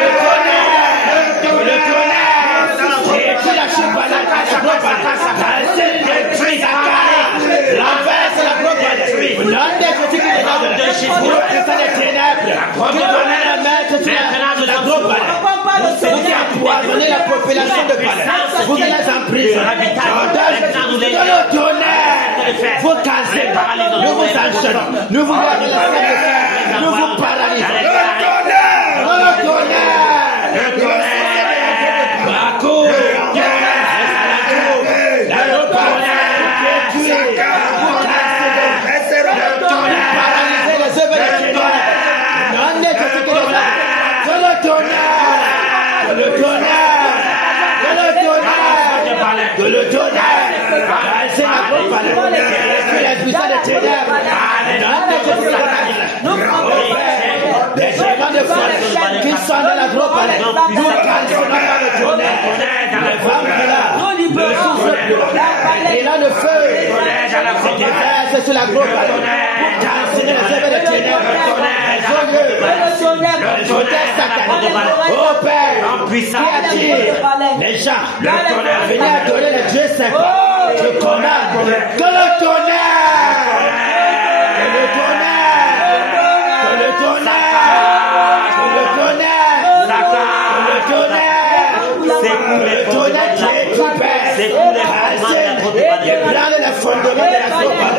le tonnerre. Et tu la chute balai, la grosse balai. Renverse la grosse balai. Au nom de Jésus qui démarre, pour que ça les ténèbres, que le tonnerre mette empoisonner la population de Palais. Vous allez en prison. Dans le tonnerre, vous cassez. Nous vous enchaînons. Nous vous gardons la scène de fer. Nous vous paralysons. Le tonnerre. Le tonnerre. La cour. Les géants de force qui sont dans la grosse palais, nous cassons dans le tonnerre, les femmes de là, le souffle, et là le feu, c'est sur la grosse palais, pour casser les œuvres de ténèbres, le tonnerre satanique, oh Père, qui attire les gens, venez adorer le Dieu saint, je commande que le tonnerre, le fondement de la sopa.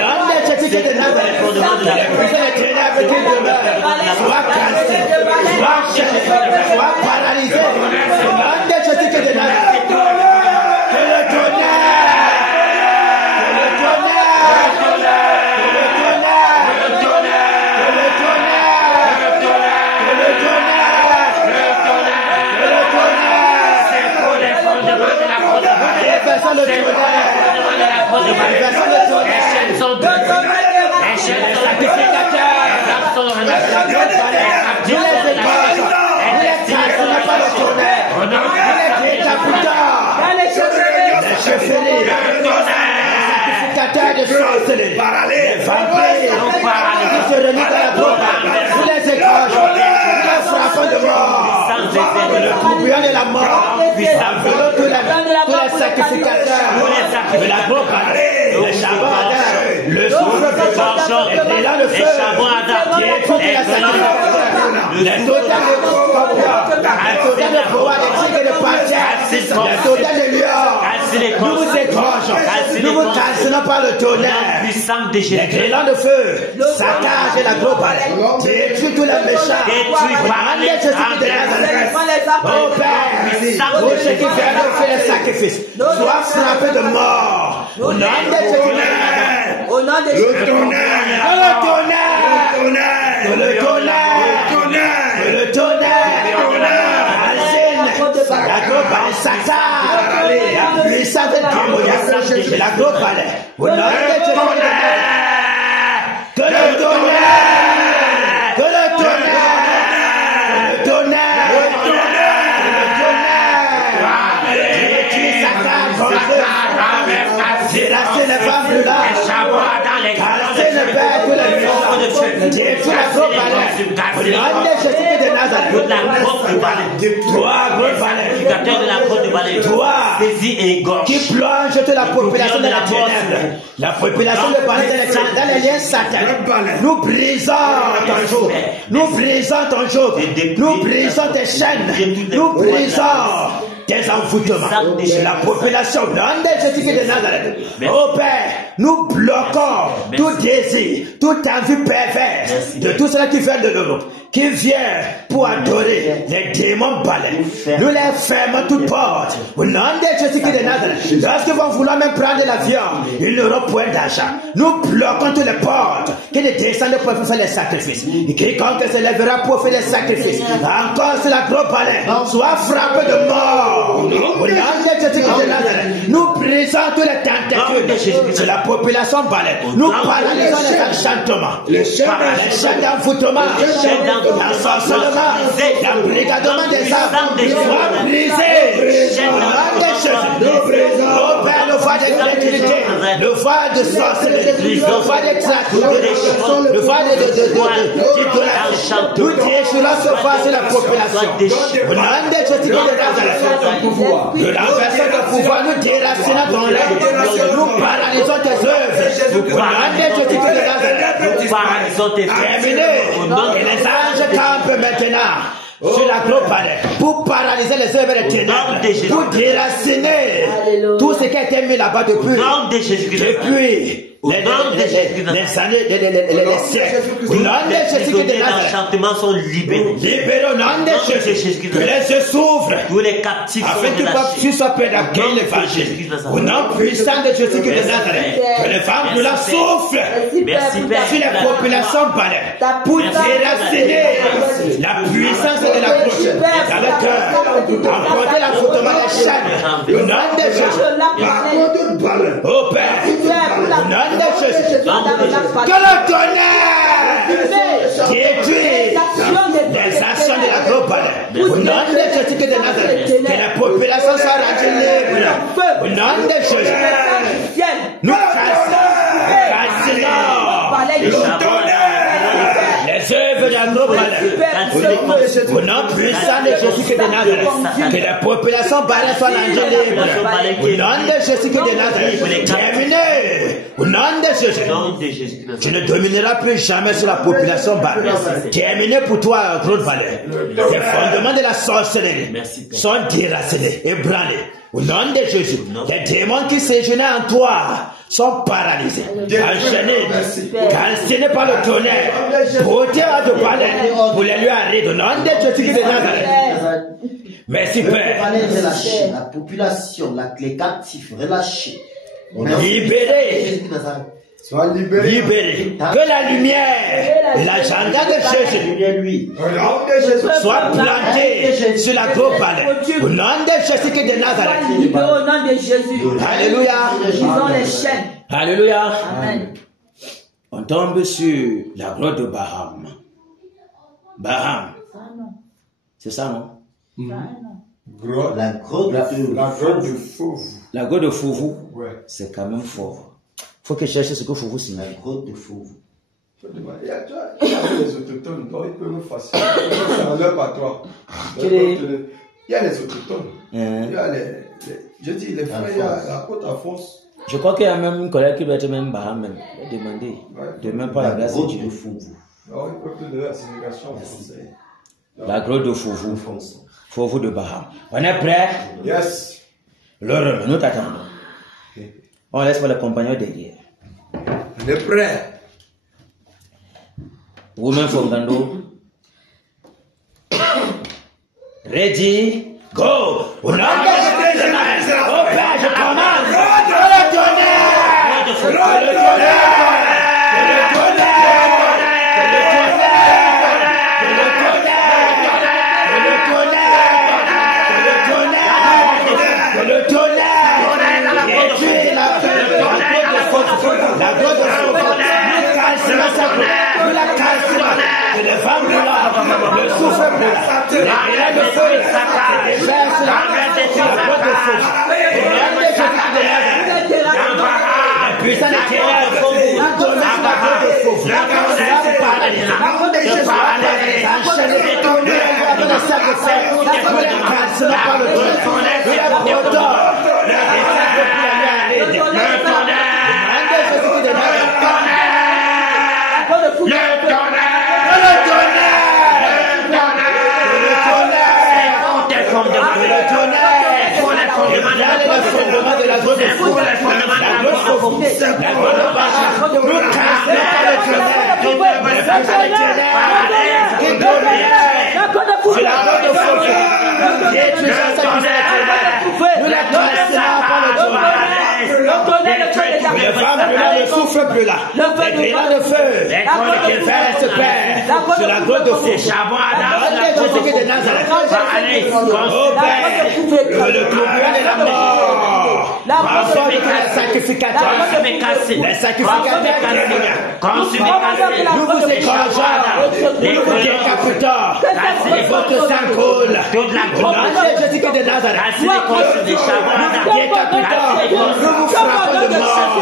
Non, de Jésus de Nazareth. Le puissant de ténèbres qui demeure. Soit cassé, soit chassé, soit paralysé. Non, de Jésus de Nazareth. Que le tonnerre. Que le tonnerre. Que le tonnerre. Que le tonnerre. Que le tonnerre. Que le tonnerre. Que le tonnerre. C'est pour les fondements de la côte. Le tonnerre. De sorcellerie, les vampires, qui se remettent à la drogue, vous les écrasez, vous les frappez de mort, le tourbillon de la mort, enveloppe tous les sacrificateurs de la drogue, le charbon ardent, le souffle pétant, l'élan de feu, qui est toute la sacrificateur, les totems de pouvoir, les totems de pouvoir, des tigres de panthères, les totems de lions, nous vous écrageons, nous vous cassons par le tonnerre, les grêlons de feu, saccage la globale, détruis tous les méchants, parlez de Jésus de Nazareth. Oh Père, vous ceux qui viennent de faire les sacrifices, soient frappés de mort, au nom de Jésus de Nazareth. Au nom de Jésus de Nazareth. Le tonnerre, le tonnerre, le tonnerre, la globale saccage, la puissance de la globale. Au nom de Jésus de Nazareth. Que le tonnerre, que le tonnerre, le tonnerre, le tonnerre, qui s'attaque comme feu, délasser les femmes de là, casser le père de la maison, détruire la grosse palais, au nom de Jésus de Nazareth, toi, grosse palais, toi, qui plonge toute la population dans la ténèbres, la population de palais dans les liens sataniques, nous brisons ton joug, nous brisons ton joug, nous brisons tes chaînes, nous brisons tes envoûtements de la population de Jésus de Nazareth. Oh Père, nous bloquons tout désir, toute envie perverse de tout cela qui vient de l'Europe, qui vient pour adorer les démons balais. Nous les fermons toutes portes au nom de Jésus de Nazareth. Lorsqu'ils vont vouloir même prendre la viande, ils n'auront point d'argent. Nous bloquons toutes les portes qui ne descendent pour faire les sacrifices. Et quiconque se lèvera pour faire les sacrifices, encore sur la grosse balai, soit frappé de mort. Au nom de Jésus de Nazareth, nous brisons tous les tentacules de la population balai. Nous paralysons les enchantements, les chaînes d'envoûtement, l'ensorcellement, l'embrigadement des âmes, soit brisé. Au nom de Jésus, oh Père, le voie de crédulité, le voie de sorcellerie, le voie de trafic, le voie d'idolâtrie, tout déchirant se voit sur la population. Au nom de Jésus de Nazareth, de l'enversement de pouvoir, nous déracinons ton règne, nous paralysons tes œuvres. Au nom de Jésus de Nazareth, nous paralysons tes terminés. Et les anges campent maintenant sur la grosse palais pour paralyser les œuvres des ténèbres, pour déraciner tout ce qui a été mis là-bas depuis les années, les siècles. Au nom de Jésus-Christ de Nazareth, enchantements sont libérés. Libérés au nom de Jésus. Que les yeux s'ouvrent. Tous les captifs afin que tu sois prêt d'accueillir l'évangile. Au nom puissant de Jésus-Christ de Nazareth. Que les femmes de la soufflent. Merci Père. Sur la population palais. Pour déraciner la puissance de la bouche. Dans le cœur. Emporter la photo dans la chaîne. Au nom de Jésus. Au Père. Au nom de Jésus. Que le tonnerre détruit les actions de la grosse palais. Au nom de Jésus de Nazareth. Que la population soit rendue libre. Au nom de Jésus. Nous cassinons les œuvres de la grosse palais. Au nom puissant de Jésus de Nazareth. Que la population palais soit rendue libre. Au nom de Jésus de Nazareth. Terminé. Au nom de Jésus. Tu ne domineras plus jamais sur la population palais. Terminé pour toi, grosse palais. Les fondements de la sorcellerie sont déracinés, ébranlés. Au nom de Jésus, les démons qui séjournaient en toi sont paralysés, enchaînés, calcinés par le tonnerre, portés à de palais pour les lui arrêter. Au nom de Jésus de Nazareth. Merci Père. La population, les captifs relâchés. Libérés. Sois libéré. Libéré. Que la lumière, l'agenda de Jésus, soit plantée sur la grosse palais. Au nom de Jésus de Nazareth. Libéré au nom de Jésus. Alléluia. Brisons les chaînes. Alléluia. Amen. On tombe sur la grotte de Baham. Baham. C'est ça, non? La grotte de Fouvou. La grotte de Fouvou. Ouais. C'est quand même fort. Faut que je cherche ce que Fouvou signifie. La grotte de Fouvou. Il y a les autochtones, donc ils peuvent faciliter. C'est en œuvre à toi. Il y a les autochtones. Il y a je dis les frères, il y a la côte à Fonce. Je crois qu'il y a même une collègue qui va être même Baham même. Il va demander. De même pas la grâce de Dieu. De Fouvou. Alors ils peuvent te donner la signification en français. La grotte de Fouvou. Fouvou de Baham. On est prêt? Yes. Laurent, nous t'attendons. On laisse pas le compagnon derrière. On est prêt. Women Fongando. Ready? Go! Au nom de Jésus de Nazareth. Oh Père, je commande. Le tonnerre! Le tonnerre! La grotte de Fouvou, nous la calcinons, les femmes brûlantes, le souffle brûlant, les élèves de feu, les vers sur la grotte de Fouvou. Au nom de Jésus de Nazareth, la puissance des ténèbres, la donnée sur la grotte de Fouvou, la grotte de Jésus, enchaînez les tonnerres avec le sac de fer, nous les calcinons par le feu, nous les brottons, les réserves pour la nuit à l'aide. Les femmes brûlantes, le souffle brûlant, les brûlants de feu, les fers se perdent sur la grotte de Fouvou. Jésus de Nazareth. Oh Père, le tribunal de la mort. Envoie les sacrificateurs. Les sacrificateurs. Nous vous écrangeons. Nous vous décapitons. Votre sang coule. Au nom de Jésus de Nazareth. Nous vous décapitons. Nous vous frappons de mort.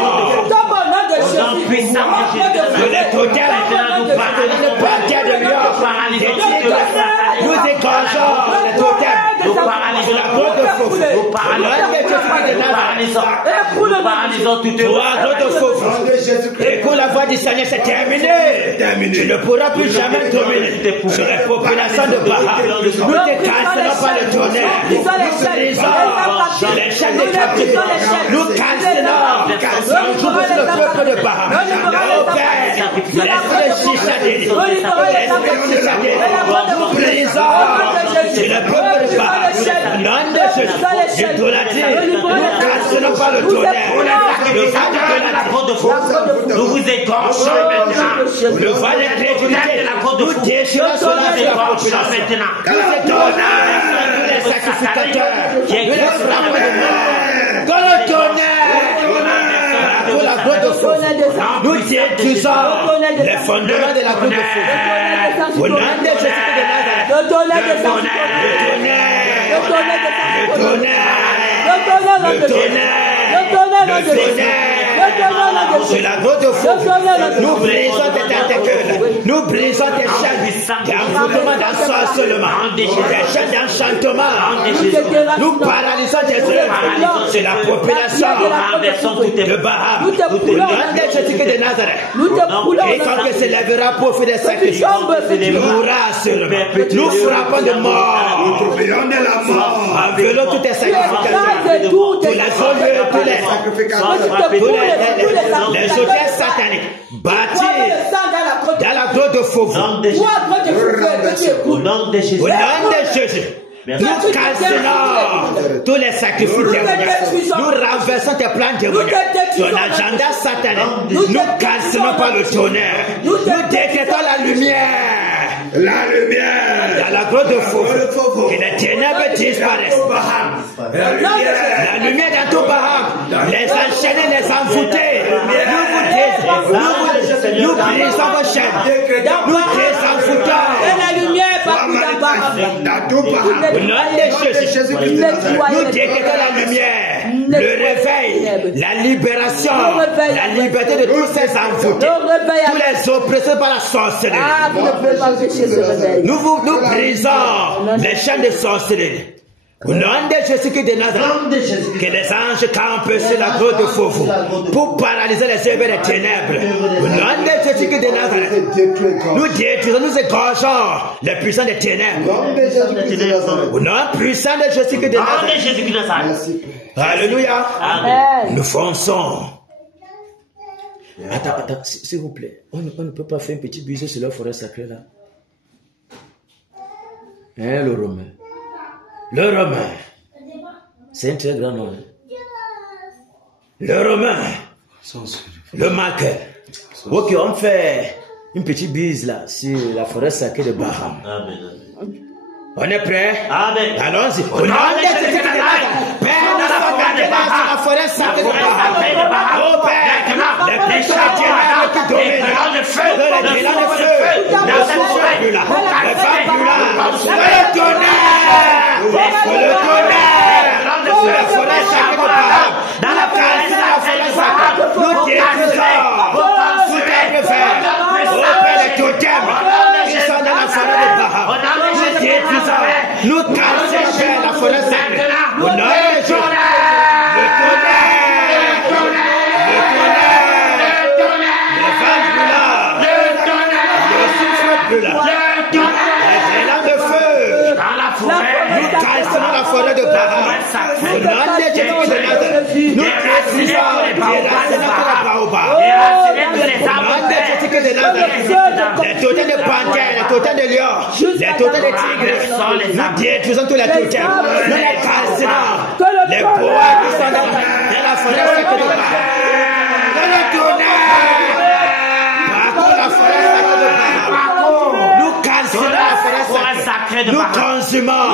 Au nom puissant de Jésus. Les totems nous partir de Lyon. Nous déclenchons les totems. Nous paralysons la grotte de Fouvou. Au nom de Jésus paralysons toute écoute la voix du Seigneur, c'est terminé. Tu ne pourras plus jamais dominer sur les populations de Baham. Nous te casserons par le tonnerre. Nous brisons les chaînes de captivité. Nous casserons le peuple de Baham. Au Père, l'esprit de Chichadé, nous brisons sur le peuple de Baham. Non de Jésus, nous casserons par le tonnerre. Nous vous égorgeons maintenant. Le val de crédulité, nous déchirons sur la population maintenant. Nous étonnons les sacrificateurs. Nous les frappons de mort. Dans le tonnerre, pour la gloire de feu, nous détruisons les fondements de la gloire de feu. Au nom de Jésus de Nazareth, le tonnerre, sur la gloire de feu, nous brisons tes tentacules, nous brisons tes chaînes d'envoûtement, d'ensorcellement, des chaînes d'enchantement, nous paralysons tes œuvres sur la population de Baham. Au nom de Jésus de Nazareth, quiconque que s'élèvera pour faire des sacrifices, mourra sur nous. Nous frappons de mort, en violons toutes tes sacrifications, tous les hommes, tous les hôtels sataniques bâtis dans la gloire de feu. Au nom de Jésus. Au nom de Jésus. Nous cassons tous les sacrifices démoniaques. Nous renversons tes plans démoniaques. Ton agenda satanique. Nous cassons par le tonnerre. Nous décrétons la lumière. La lumière. Dans la gloire de feu. Que les ténèbres disparaissent. La lumière dans tout Baham. Les enchaîner, les envoûter. Nous brisons vos chaînes. Nous désenvoûtons. La lumière partout dans Baham. Au nom de Jésus, nous décrétons la lumière, le réveil, la libération, la liberté de tous ces envoûtés, tous les oppressés par la sorcellerie. Nous brisons les chaînes de sorcellerie. Au nom de Jésus-Christ de Nazareth, que les anges campent sur la gloire de feu pour paralyser les œuvres des ténèbres. Au nom de Jésus-Christ de Nazareth, nous détruisons, nous égorgeons les puissants des ténèbres. Au nom puissant de Jésus-Christ de Nazareth. Alléluia. Nous fonçons. Attends, s'il vous plaît. On ne peut pas faire un petit bisou sur leur forêt sacrée là. Hein, le Romain. Le Romain, c'est un très grand nom. Le Romain, le marqueur. Ok, on fait une petite bise là sur la forêt sacrée de Baham. On est prêt? Amen. Allons-y. Au nom de Jésus de Nazareth, Père, nous sommes gardés dans la forêt sacrée de Baham. Oh Père, les pécheurs qui dominent, le feu, le feu brûlant, le feu brûlant, le tonnerre, sur la forêt sacrée de Baham, dans la forêt sacrée, nous détruisons tout être fait. Oh Père, les totems qui sont dans la forêt de Baham, nous détruisons, nous cassons la forêt sacrée. Au nom de Jésus, le nous cassons la forêt de Baham. Au nom de Jésus de Nazareth, nous détruisons les baobabs. Au nom de Jésus de Nazareth, les totems de panthères, les totems de lions, les totems de tigres, nous détruisons tous les totems. Nous les cassons. Les bois qui sont dans la forêt sacrée de Baham. Dans le tonnerre, parcours la forêt sacrée de Baham. Nous cassons la forêt sacrée. Nous consumons.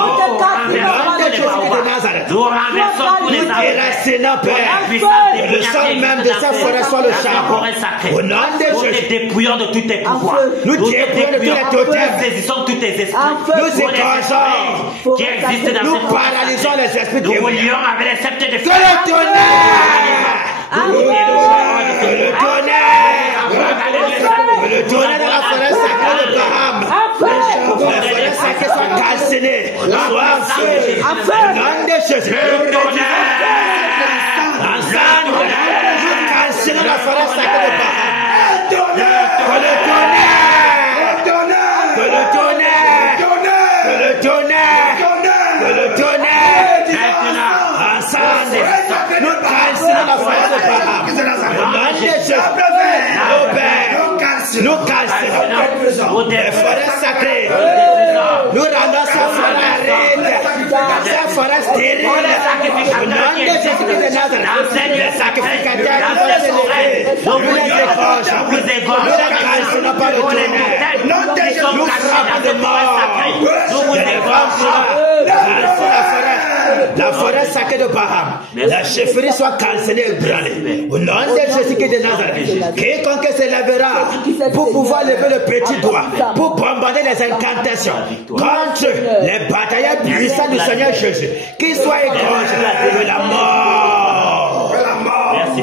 Nous renversons tous les déracinons, Père. Le sol même de sa forêt soit le charbon. Au nom de Jésus, nous les dépouillons de tous tes pouvoirs. Nous dépouillons de tous les totems. Nous saisissons tous tes esprits. Nous écrageons qui existent dans nous paralysons les esprits nous démoniaques. voulions avec les sceptres de Que le tonnerre! Que le tonnerre de la forêt sacrée de Baham. La forêt sacrée soit calcinée. Soit en feu. Au nom de Jésus. Le tonnerre! forêt stérile. Au nom de Jésus-Christ de Nazareth, les sacrificateurs qui vont s'élever, nous les égorgeons. Nous les calcinons par le tonnerre. Nous frappons de mort. Nous vous égorgeons. La forêt sacrée de Baham, la chefferie soit calcinée et branlée. Au nom de Jésus-Christ de Nazareth, quiconque se lèvera pour pouvoir lever le petit doigt, pour bombarder les incantations contre les batailleurs puissants du Seigneur Jésus, qu'il soit égorgé de la mort.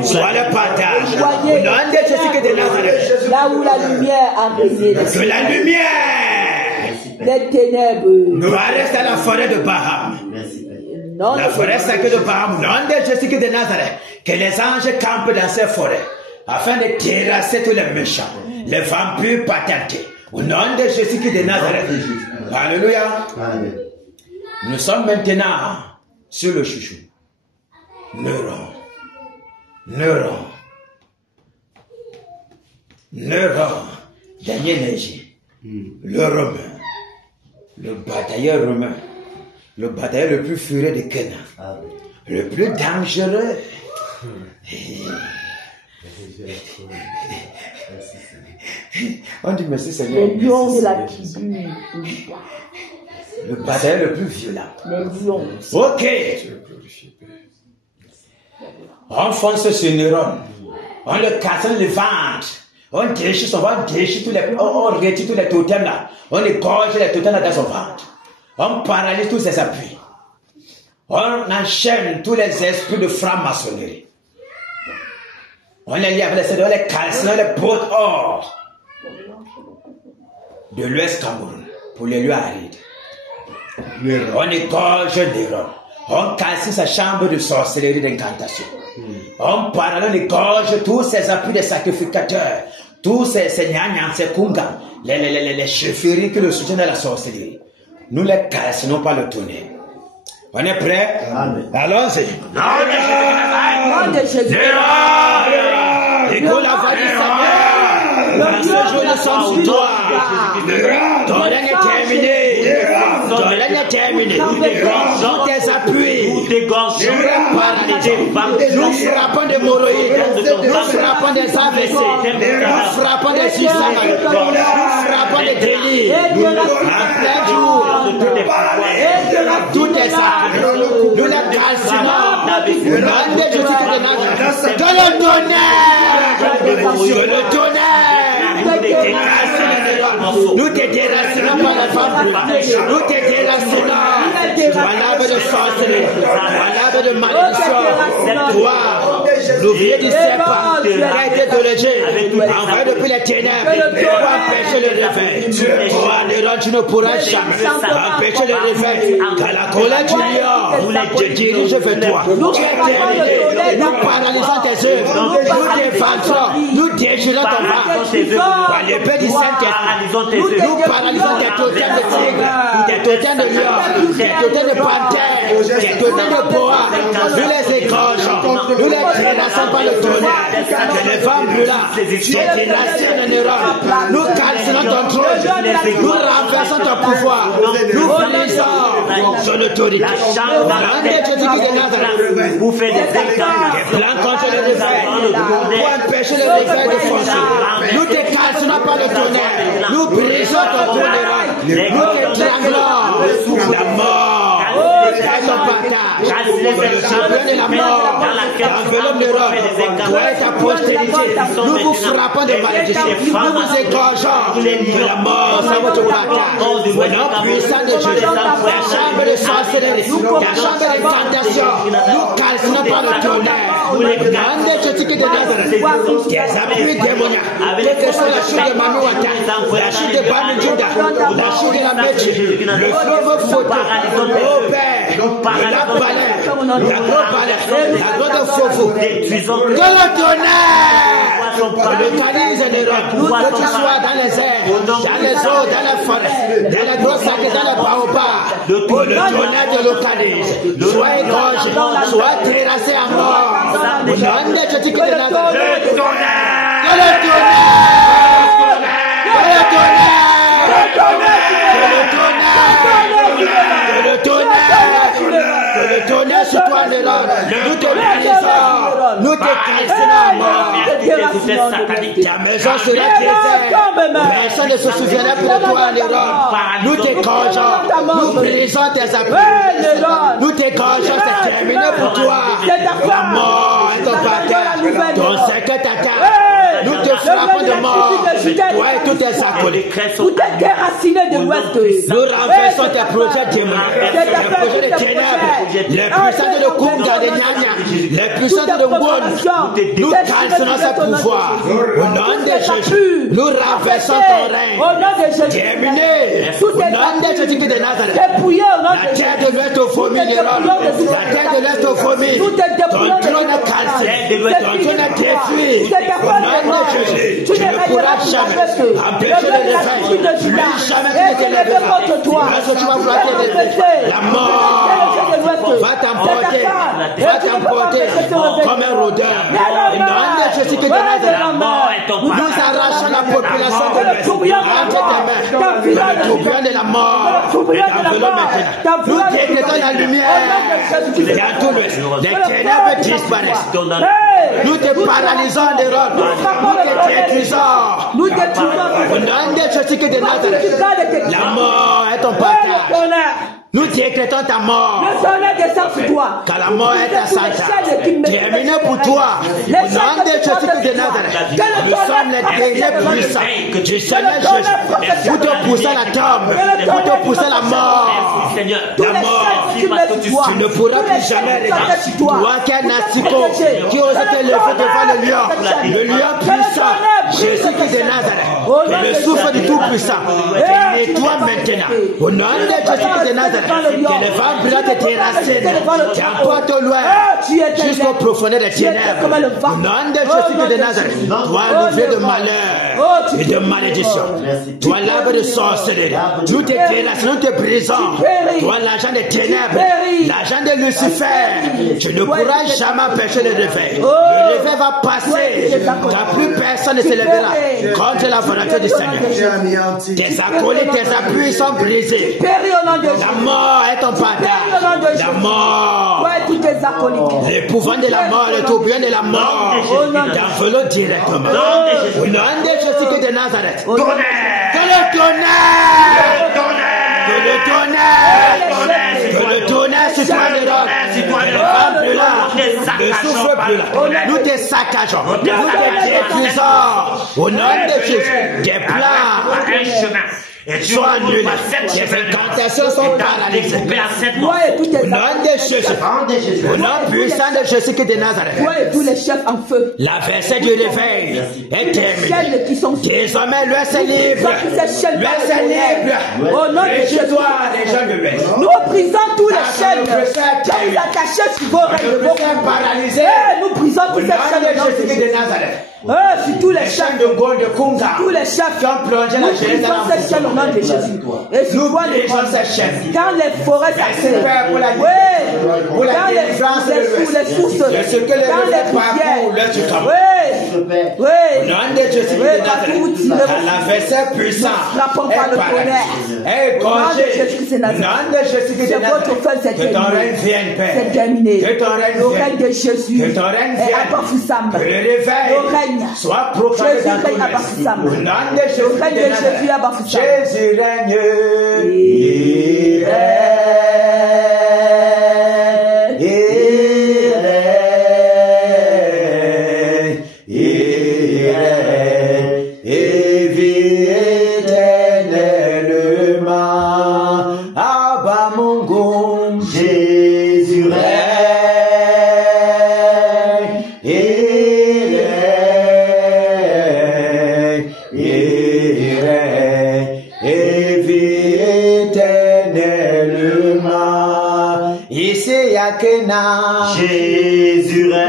Soit le partage. Au nom de Jésus-Christ de Nazareth. Là où la lumière a régné. Que la lumière les ténèbres nous reste à la forêt de Baham. La forêt sacrée de Baham, nom de Jésus-Christ de Nazareth, que les anges campent dans ces forêts, afin de terrasser tous les méchants, les vampires patentés, au nom de Jésus-Christ de Nazareth. Alléluia. Nous sommes maintenant sur le chouchou. Neuron. Dernier léger. Le Romain. Le batailleur romain. Le batailleur le plus furieux de Canaan. Le plus dangereux. On dit merci Seigneur. les lions de la tribu. Le batailleur le plus violent. Les lions. Ok. On fonce sur Neuron. On le casse, on le ventre. On déchire son ventre, on retire tous les totems là. On égorge les totems là dans son ventre. On paralyse tous ses appuis. On enchaîne tous les esprits de franc-maçonnerie. On les lie avec les cèdres, on les calcine, on les botte hors de l'Ouest Cameroun pour les lieux arides. On égorge Neuron. On calcine sa chambre de sorcellerie d'incantation. On paralyse, on égorge tous ces appuis des sacrificateurs, tous ces gnagnas, ces kungas, les chefferies qui le soutiennent à la sorcellerie. Nous les calcinons par le tonnerre. On est prêts? Allons-y. Nom de Jésus. Écoute la voix du Seigneur. Dans ce jour, nous sommes sur toi. Ton règne est terminé. Ton règne est terminé. Dans tes appuis. Nous paralysés. Nous frappons des hémorroïdes. Nous frappons des AVC. Nous frappons des suicides. Nous frappons des délits. En plein jour. Tout est sacré. Nous les calcinons. Le nom de Jésus de Nazareth. Que le tonnerre. Que le tonnerre. Nous te déracinons par la femme. Nous te déracinons. Voilà de sorcellerie. Voilà de malédiction. Toi, l'ouvrier du serpent qui a été délogé, envoyé depuis les ténèbres pour empêcher le réveil. Toi, Neuron, tu ne pourras jamais empêcher le réveil. Car la colère du lion te dirige vers toi. Tu es terminé. Nous paralysons tes œuvres. Nous t'éventrons. Nous déchirons ton ventre. Par l'épée du Saint-Esprit, nous paralysons tes totems de tigre, tes totems de lion, tes totems de panthère, tes totems de boa. Nous les égorgeons. Nous les terrassons par le tonnerre. Que les femmes brûlantes, tes dynasties de Neuron, nous calcinons ton trône. Nous renversons ton pouvoir. Nous brisons son autorité. L'un des Jésus-Christ de Nazareth, vous faites des plans contre le réveil, pour empêcher le réveil de foncer. Nous te calcinons par le tonnerre. Nous brisons ton tonnerre. Nous te trianglons la mort. Ton partage. Le champion de la mort. Enveloppe l'Europe. Toi et ta postérité. Nous vous frappons de malédiction. Nous vous égorgeons de la mort sur votre partage. Au nom puissant de Jésus. La chambre de sorcellerie. La chambre de tentation. Nous calcinons par le tonnerre. Au nom de Jésus-Christ de Nazareth. Tes appuis démoniaques. Quelle que soit la chute de Manouata, la chute de Banu Juda, la chute de la Métis, le fleuve photo, au Père, la baleine, la grande fofo, que le tonnerre localise l'Europe, que tu sois dans les airs, dans les eaux, dans la forêt, dans les gros sacs, dans les baobabs, que le tonnerre te localise, sois égorgé, sois terrassé en mort, au nom de Jésus-Christ de Nazareth, que le tonnerre, que le tonnerre, que le tonnerre, que le tonnerre, que le tonnerre, sous tes sataniques. Ta maison sera déserte. Personne ne se souviendra plus de toi en Europe. Nous t'égorgeons. Nous brisons tes appuis. Nous t'égorgeons. C'est terminé pour toi. La mort est ton parterre. Ton secret t'attaque. Nous te frappons de mort. Toi et tous tes acolytes. Vous êtes déracinés de l'Ouest. Nous renversons tes projets démoniaques. Tes projets de ténèbres. Les puissants de Kunga, de Nyanya. Les puissants de Mbon. Nous calcinons ce pouvoir. Au nom de Jésus. Nous renversons ton règne. Terminé. Au nom de Jésus de Nazareth. La terre de l'Ouest au fourmi, l'Europe. La terre de l'Est au fourmi. Ton trône est calciné. Ton trône est détruit. Au nom de Jésus. Tu ne pourras jamais empêcher le réveil. Plus jamais tu ne t'élèveras. Lorsque tu vas vouloir t'élever, la mort va t'emporter comme un rôdeur. Au nom de Jésus de Nazareth. Nous arrachons la population de l'Est entre tes mains. Dans le tourbillon de la mort. Et d'enveloppe maintenant. Nous décrétons la lumière dans tout l'Ouest. Les ténèbres disparaissent. Nous te paralysons en Europe. Nous te détruisons. Au nom de Jésus de Nazareth. La mort est ton partage. Nous décrétons ta mort. Car la mort est ta santé. Terminé pour toi. Au nom de Jésus de Nazareth. Nous sommes les derniers puissants du Seigneur Jésus. Vous te poussez la tombe. Vous te poussez la mort. La mort. Tu ne pourras plus jamais regarder. Toi qui es un asticot, qui ose te lever devant le lion puissant, Jésus de Nazareth, et le souffle du Tout-Puissant, nettoie maintenant. Au nom de Jésus de Nazareth, que les femmes brûlantes et tes racines t'emportent au loin jusqu'au profondeur des ténèbres. Au nom de Jésus de Nazareth, toi l'objet de malheur et de malédiction, toi l'arbre de sorcellerie, nous te délaissons, nous te brisons, toi l'agent des ténèbres, l'agent de Lucifer, tu ne pourras jamais empêcher le réveil. Le réveil va passer, car plus personne ne s'élèvera contre la volonté du Seigneur. Tes acolytes, tes appuis sont brisés. La mort est ton partage. La mort. L'épouvante de la mort, le tourbillon de la mort, t'enveloppe directement. Au nom de Jésus de Nazareth. Que le tonnerre sur toi l'Europe. Ne souffre plus là. Nous te saccageons. Nous te détruisons. Au nom de Jésus. Tes plans sont annulés. Les incantations sont paralysées. Au nom de Jésus. Au nom puissant de Jésus de Nazareth. Tous les chefs en feu. La versée du réveil est terminée. Désormais, l'Ouest est libre. L'Ouest est libre. Au nom de Jésus. Nous brisons tous les chaînes. Nous attachés sur vos règles. Nous brisons tous les chaînes de Nazareth. Sur tous les chefs de Gaulle, de Kunga, tous les chefs qui ont plongé la jeunesse dans la chaîne au nom de Jésus. Et sur toi, quand les forêts s'accélèrent, quand les sources, quand les rivières, la vaisselle puissante, frappons par le tonnerre. Au nom de Jésus, c'est votre fin, c'est terminé. Le règne de Jésus est abafoussambe. Le règne soit proclamé Jésus dans règne tout abafoussambe. le monde. Le règne de Jésus abafoussambe. Jésus règne. Et vit éternellement. Abba mon goût, Jésus règne. Et vit éternellement. Ici Yakena, Jésus règne.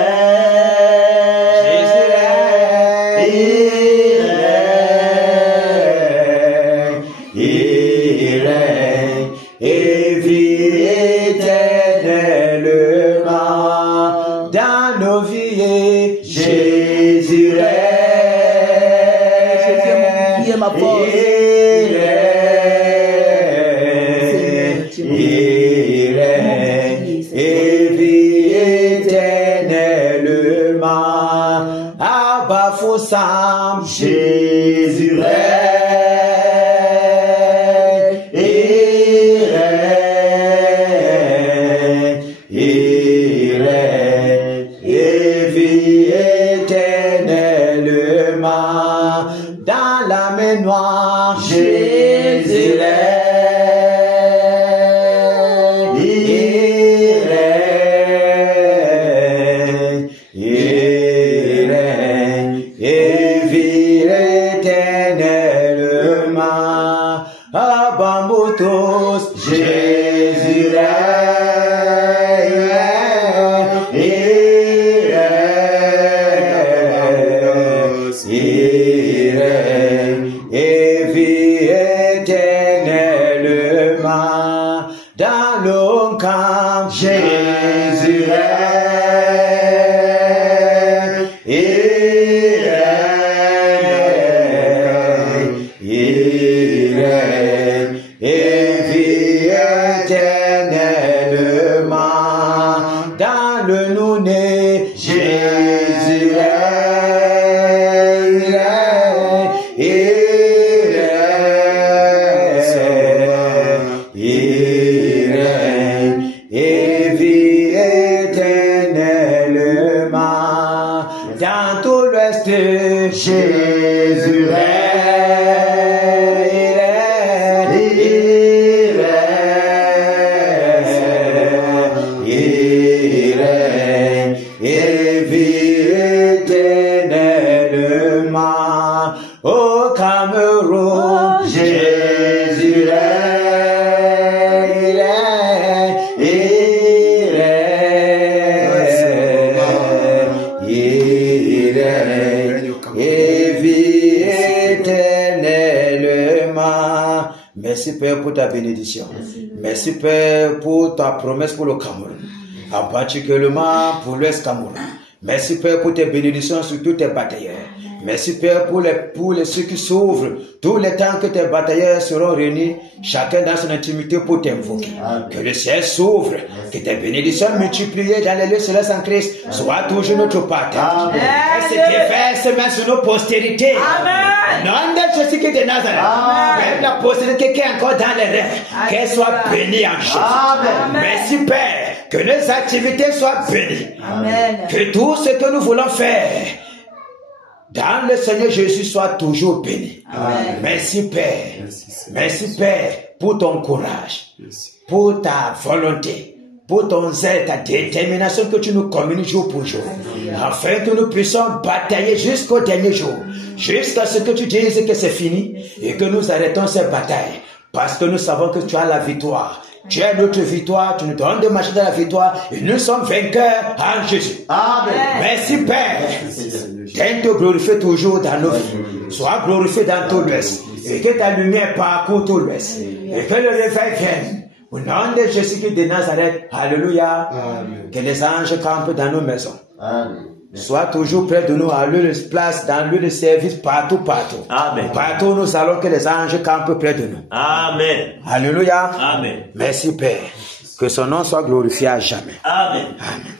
Il règne et vit éternellement dans nos vies. Jésus règne. Jésus est ma force. Il règne et vit éternellement. il règne et vit éternellement. Dans la mer noire, Jésus règne, il règne, et vit éternellement. À Bamboutos, Jésus règne, il règne, et vit éternellement. Dans le camp, Jésus règne, il règne, et vit éternellement. Dans le nouné, Jésus règne, il règne, et vit éternellement. Dans tout l'Ouest, Jésus règne, il règne, et vit éternellement. Au Cameroun, Jésus règne, il règne, et vit éternellement. Merci Père pour ta bénédiction. Merci Père pour ta promesse pour le Cameroun, en particulièrement pour l'Ouest Cameroun. Merci Père pour tes bénédictions sur tous tes batailleurs. Merci Père pour ceux qui s'ouvrent, tous les temps que tes batailleurs seront réunis, chacun dans son intimité pour t'invoquer. Que le ciel s'ouvre, que tes bénédictions multipliées dans les lieux célestes en Christ soient toujours notre partage. Et se déverse même sur nos postérités. Non de Jésus qui est de Nazareth. Même la postérité qui est encore dans les rêves, qu'elle soit bénie en Jésus. Merci Père, que nos activités soient bénies. Que tout ce que nous voulons faire dans le Seigneur Jésus soit toujours béni. Merci Père. Merci Père pour ton courage, pour ta volonté, pour ton zèle, ta détermination que tu nous communiques jour pour jour, afin que nous puissions batailler jusqu'au dernier jour, jusqu'à ce que tu dises que c'est fini et que nous arrêtons cette bataille, parce que nous savons que tu as la victoire. Tu es notre victoire, tu nous donnes de marcher dans la victoire et nous sommes vainqueurs en Jésus. Amen. Merci Père. T'aimes te glorifier toujours dans nos vies. Sois glorifié dans tout l'Ouest. Et que ta lumière parcourt tout l'Ouest. Et que le réveil vienne. Au nom de Jésus-Christ de Nazareth. Alléluia. Amen. Que les anges campent dans nos maisons. Amen. Sois toujours près de nous, à lieu de place, dans le lieu de service, partout. Amen. Partout où nous allons, que les anges campent près de nous. Amen. Alléluia. Amen. Merci Père. Que son nom soit glorifié à jamais. Amen. Amen.